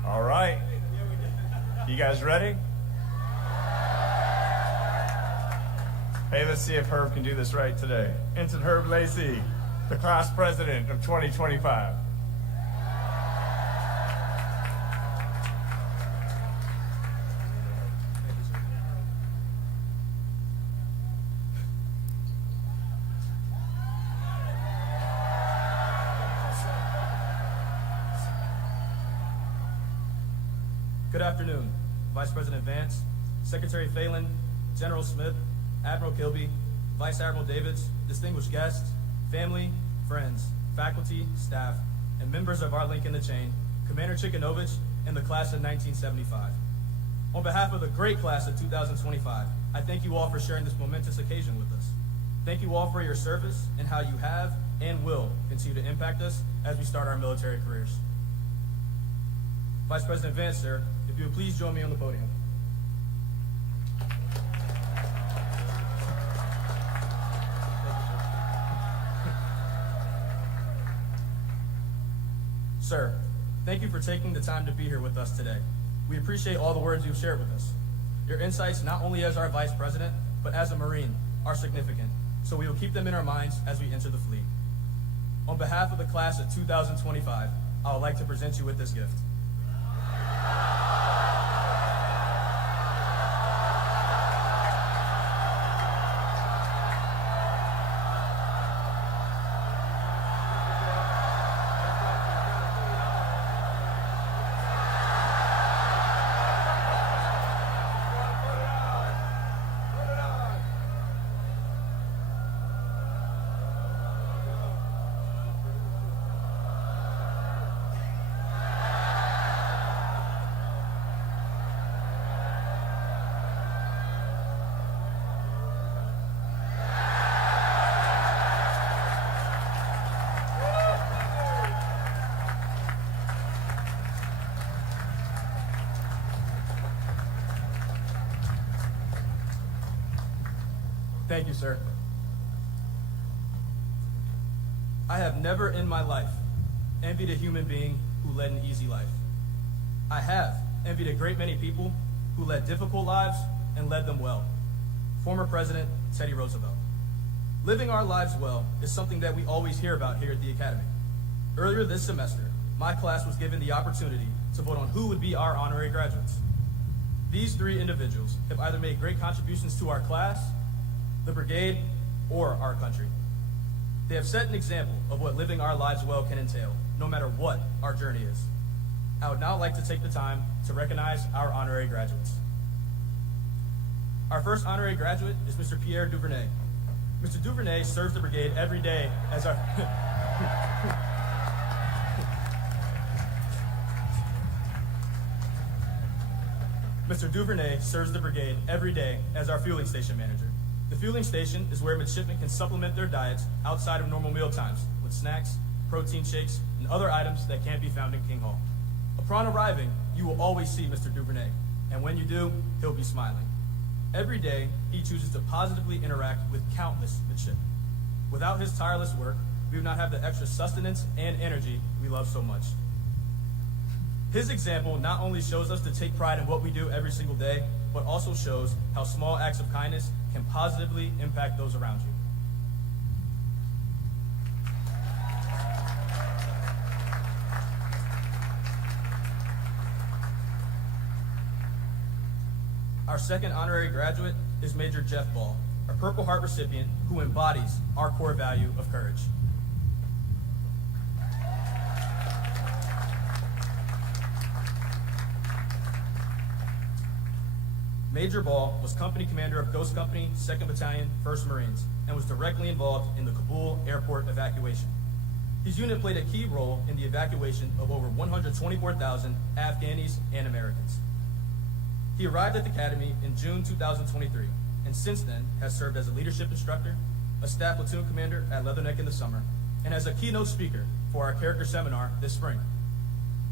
All right. You guys ready? Hey, let's see if Herb can do this right today. Ensign Herb Lacey, the class president of 2025. Good afternoon, Vice President Vance, Secretary Phelan, General Smith, Admiral Kilby, Vice Admiral Davids, distinguished guests, family, friends, faculty, staff, and members of our link in the chain, Commander Chikanovich, and the class of 1975. On behalf of the great class of 2025, I thank you all for sharing this momentous occasion with us. Thank you all for your service and how you have and will continue to impact us as we start our military careers. Vice President Vance, sir, if you would please join me on the podium. Sir, thank you for taking the time to be here with us today. We appreciate all the words you've shared with us. Your insights, not only as our Vice President, but as a Marine, are significant, so we will keep them in our minds as we enter the fleet. On behalf of the class of 2025, I would like to present you with this gift. Thank you, sir. I have never in my life envied a human being who led an easy life. I have envied a great many people who led difficult lives and led them well. Former President Teddy Roosevelt. Living our lives well is something that we always hear about here at the Academy. Earlier this semester, my class was given the opportunity to vote on who would be our honorary graduates. These three individuals have either made great contributions to our class, the brigade, or our country. They have set an example of what living our lives well can entail, no matter what our journey is. I would now like to take the time to recognize our honorary graduates. Our first honorary graduate is Mr. Pierre Duvernay. Mr. Duvernay serves the brigade every day as our... Mr. Duvernay serves the brigade every day as our fueling station manager. The fueling station is where midshipmen can supplement their diets outside of normal meal times with snacks, protein shakes, and other items that can't be found in King Hall. Upon arriving, you will always see Mr. Duvernay, and when you do, he'll be smiling. Every day, he chooses to positively interact with countless midshipmen. Without his tireless work, we would not have the extra sustenance and energy we love so much. His example not only shows us to take pride in what we do every single day, but also shows how small acts of kindness can positively impact those around you. Our second honorary graduate is Major Jeff Ball, a Purple Heart recipient who embodies our core value of courage. Major Ball was company commander of Ghost Company, 2nd Battalion, 1st Marines, and was directly involved in the Kabul airport evacuation. His unit played a key role in the evacuation of over 124,000 Afghanis and Americans. He arrived at the Academy in June 2023, and since then has served as a leadership instructor, a staff platoon commander at Leatherneck in the summer, and as a keynote speaker for our character seminar this spring.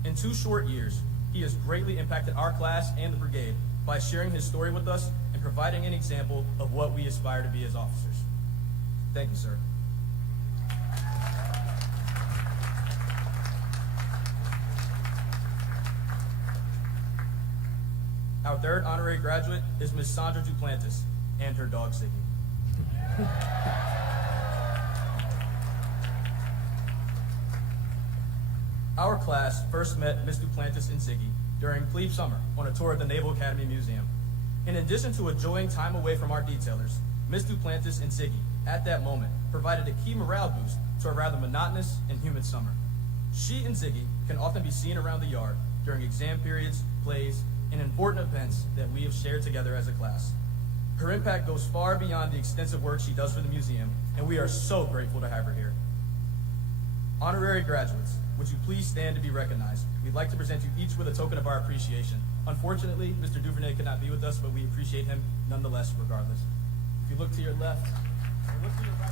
In 2 short years, he has greatly impacted our class and the brigade by sharing his story with us and providing an example of what we aspire to be as officers. Thank you, sir. Our third honorary graduate is Ms. Sandra Duplantis and her dog, Siggy. Our class first met Ms. Duplantis and Ziggy during plebe summer on a tour of the Naval Academy Museum. In addition to enjoying time away from our detailers, Ms. Duplantis and Ziggy, at that moment, provided a key morale boost to a rather monotonous and humid summer. She and Ziggy can often be seen around the yard during exam periods, plays, and important events that we have shared together as a class. Her impact goes far beyond the extensive work she does for the museum, and we are so grateful to have her here. Honorary graduates, would you please stand to be recognized? We'd like to present you each with a token of our appreciation. Unfortunately, Mr. Duvernay could not be with us, but we appreciate him nonetheless, regardless. If you look to your left, or look to your right.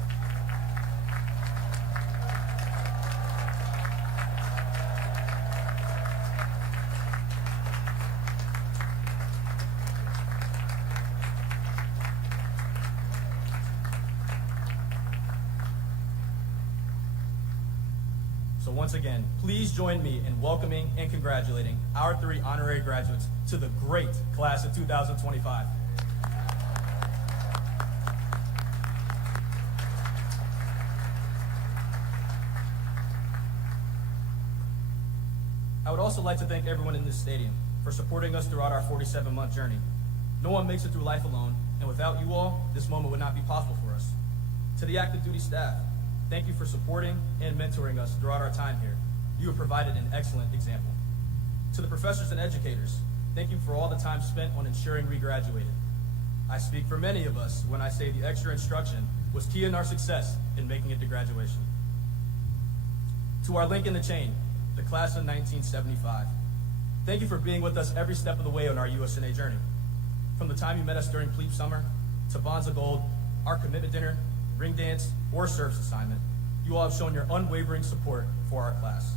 So once again, please join me in welcoming and congratulating our 3 honorary graduates to the great class of 2025. I would also like to thank everyone in this stadium for supporting us throughout our 47-month journey. No one makes it through life alone, and without you all, this moment would not be possible for us. To the active duty staff, thank you for supporting and mentoring us throughout our time here. You have provided an excellent example. To the professors and educators, thank you for all the time spent on ensuring we graduated. I speak for many of us when I say the extra instruction was key in our success in making it to graduation. To our link in the chain, the class of 1975, thank you for being with us every step of the way on our USNA journey. From the time you met us during plebe summer, to Bonds of Gold, our commitment dinner, ring dance, or service assignment, you all have shown your unwavering support for our class.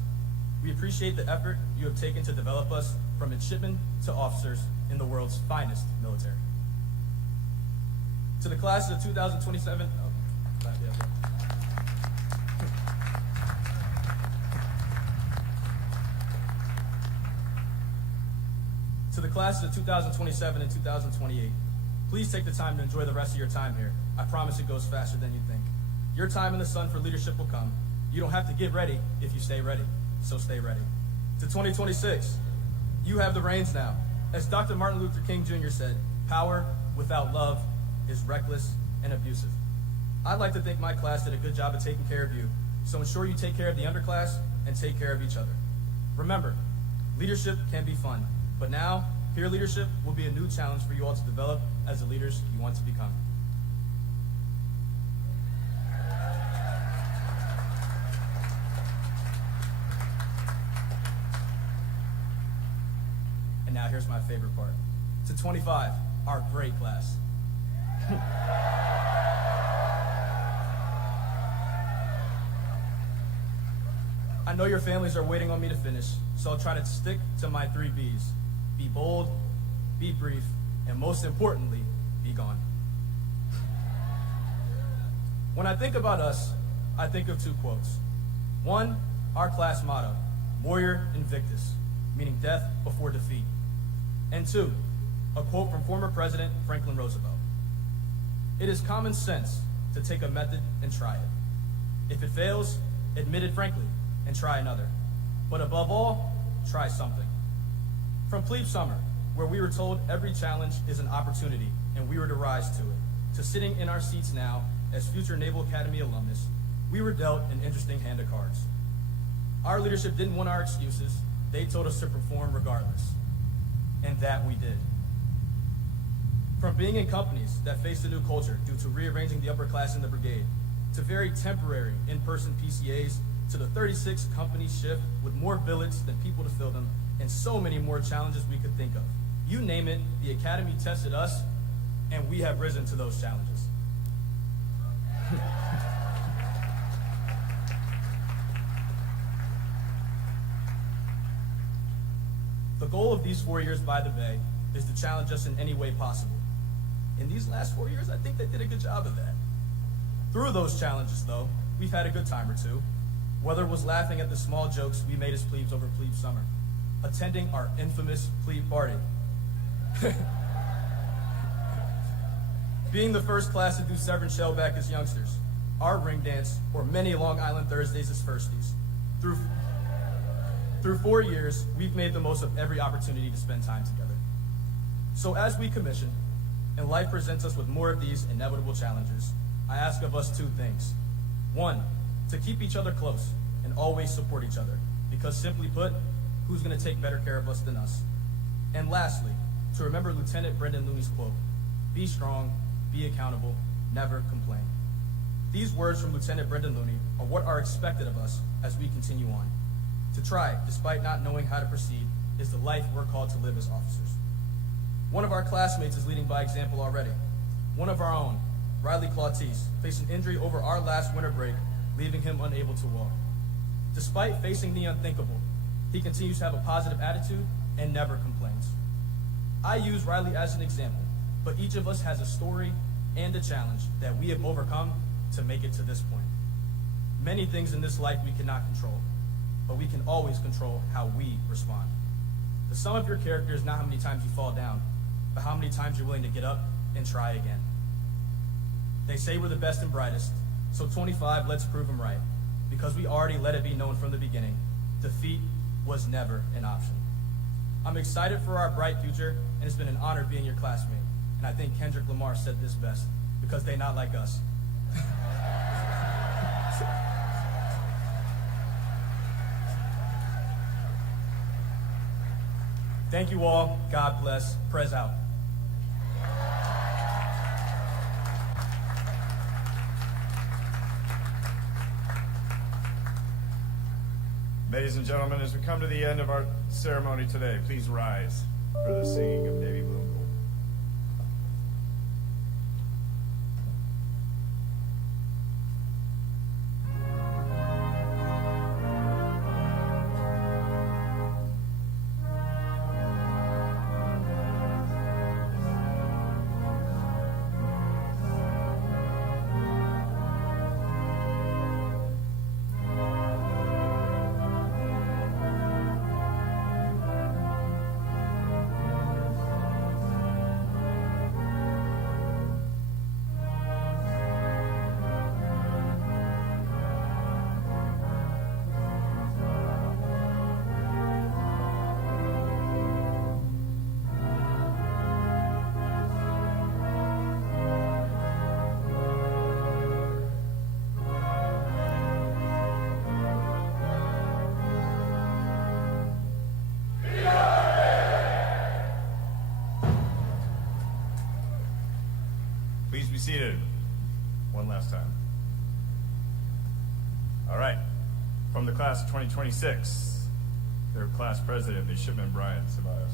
We appreciate the effort you have taken to develop us from midshipmen to officers in the world's finest military. To the classes of 2027, To the classes of 2027 and 2028, please take the time to enjoy the rest of your time here. I promise it goes faster than you think. Your time in the sun for leadership will come. You don't have to get ready if you stay ready, so stay ready. To 2026, you have the reins now. As Dr. Martin Luther King Jr. said, power without love is reckless and abusive. I'd like to think my class did a good job of taking care of you, so ensure you take care of the underclass and take care of each other. Remember, leadership can be fun. But now, peer leadership will be a new challenge for you all to develop as the leaders you want to become. And now here's my favorite part. To 25, our great class. I know your families are waiting on me to finish, so I'll try to stick to my 3 B's. Be bold, be brief, and most importantly, be gone. When I think about us, I think of 2 quotes. One, our class motto, Warrior Invictus, meaning death before defeat. And 2, a quote from former President Franklin Roosevelt. It is common sense to take a method and try it. If it fails, admit it frankly and try another. But above all, try something. From plebe summer, where we were told every challenge is an opportunity and we were to rise to it, to sitting in our seats now as future Naval Academy alumnus, we were dealt an interesting hand of cards. Our leadership didn't want our excuses. They told us to perform regardless. And that we did. From being in companies that faced a new culture due to rearranging the upper class in the brigade, to very temporary in-person PCAs, to the 36 company shift with more billets than people to fill them, and so many more challenges we could think of. You name it, the Academy tested us, and we have risen to those challenges. The goal of these 4 years by the Bay is to challenge us in any way possible. In these last 4 years, I think they did a good job of that. Through those challenges, though, we've had a good time or two. Whether it was laughing at the small jokes we made as plebes over plebe summer, attending our infamous plebe party, being the first class to do Severn Shellback as youngsters, our ring dance, or many Long Island Thursdays as firsties. Through 4 years, we've made the most of every opportunity to spend time together. So as we commission, and life presents us with more of these inevitable challenges, I ask of us 2 things. 1, to keep each other close and always support each other, because simply put, who's going to take better care of us than us? And lastly, to remember Lieutenant Brendan Looney's quote, be strong, be accountable, never complain. These words from Lieutenant Brendan Looney are what are expected of us as we continue on. To try, despite not knowing how to proceed, is the life we're called to live as officers. One of our classmates is leading by example already. One of our own, Riley Clautise, faced an injury over our last winter break, leaving him unable to walk. Despite facing the unthinkable, he continues to have a positive attitude and never complains. I use Riley as an example, but each of us has a story and a challenge that we have overcome to make it to this point. Many things in this life we cannot control, but we can always control how we respond. The sum of your character is not how many times you fall down, but how many times you're willing to get up and try again. They say we're the best and brightest, so 25, let's prove them right. Because we already let it be known from the beginning, defeat was never an option. I'm excited for our bright future, and it's been an honor being your classmate. And I think Kendrick Lamar said this best, because they not like us. Thank you all. God bless. Prez out. Ladies and gentlemen, as we come to the end of our ceremony today, please rise for the singing of Navy Blue and Gold. Please be seated. One last time. All right. From the class of 2026, their class president, Midshipman Brian Ceballos.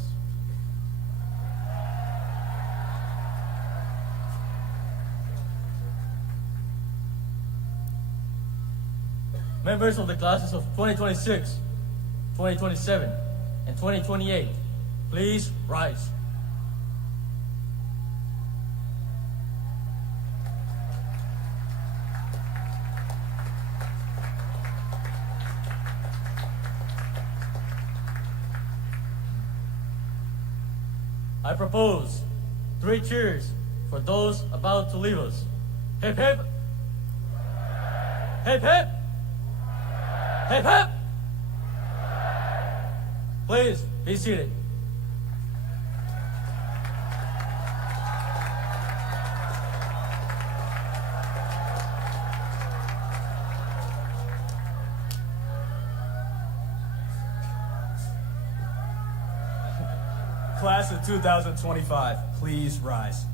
Members of the classes of 2026, 2027, and 2028, please rise. I propose 3 cheers for those about to leave us. Hip hip! Hip hip! Hip hip! Please be seated. Class of 2025, please rise.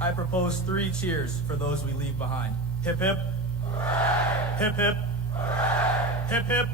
I propose 3 cheers for those we leave behind. Hip hip. Hooray! Hip hip. Hooray! Hip hip.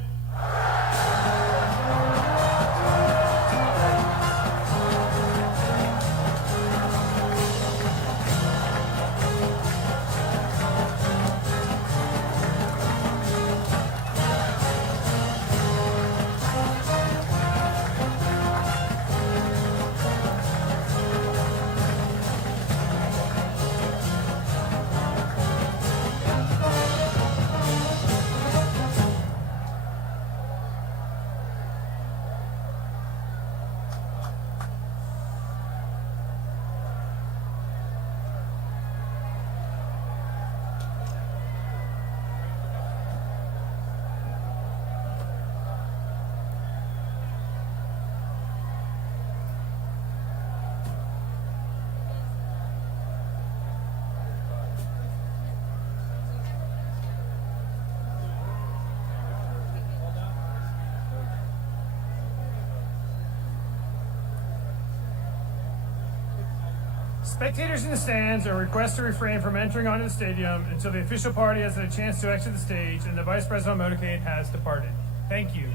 Spectators in the stands are requested to refrain from entering onto the stadium until the official party has had a chance to exit the stage and the Vice President on motorcade has departed. Thank you.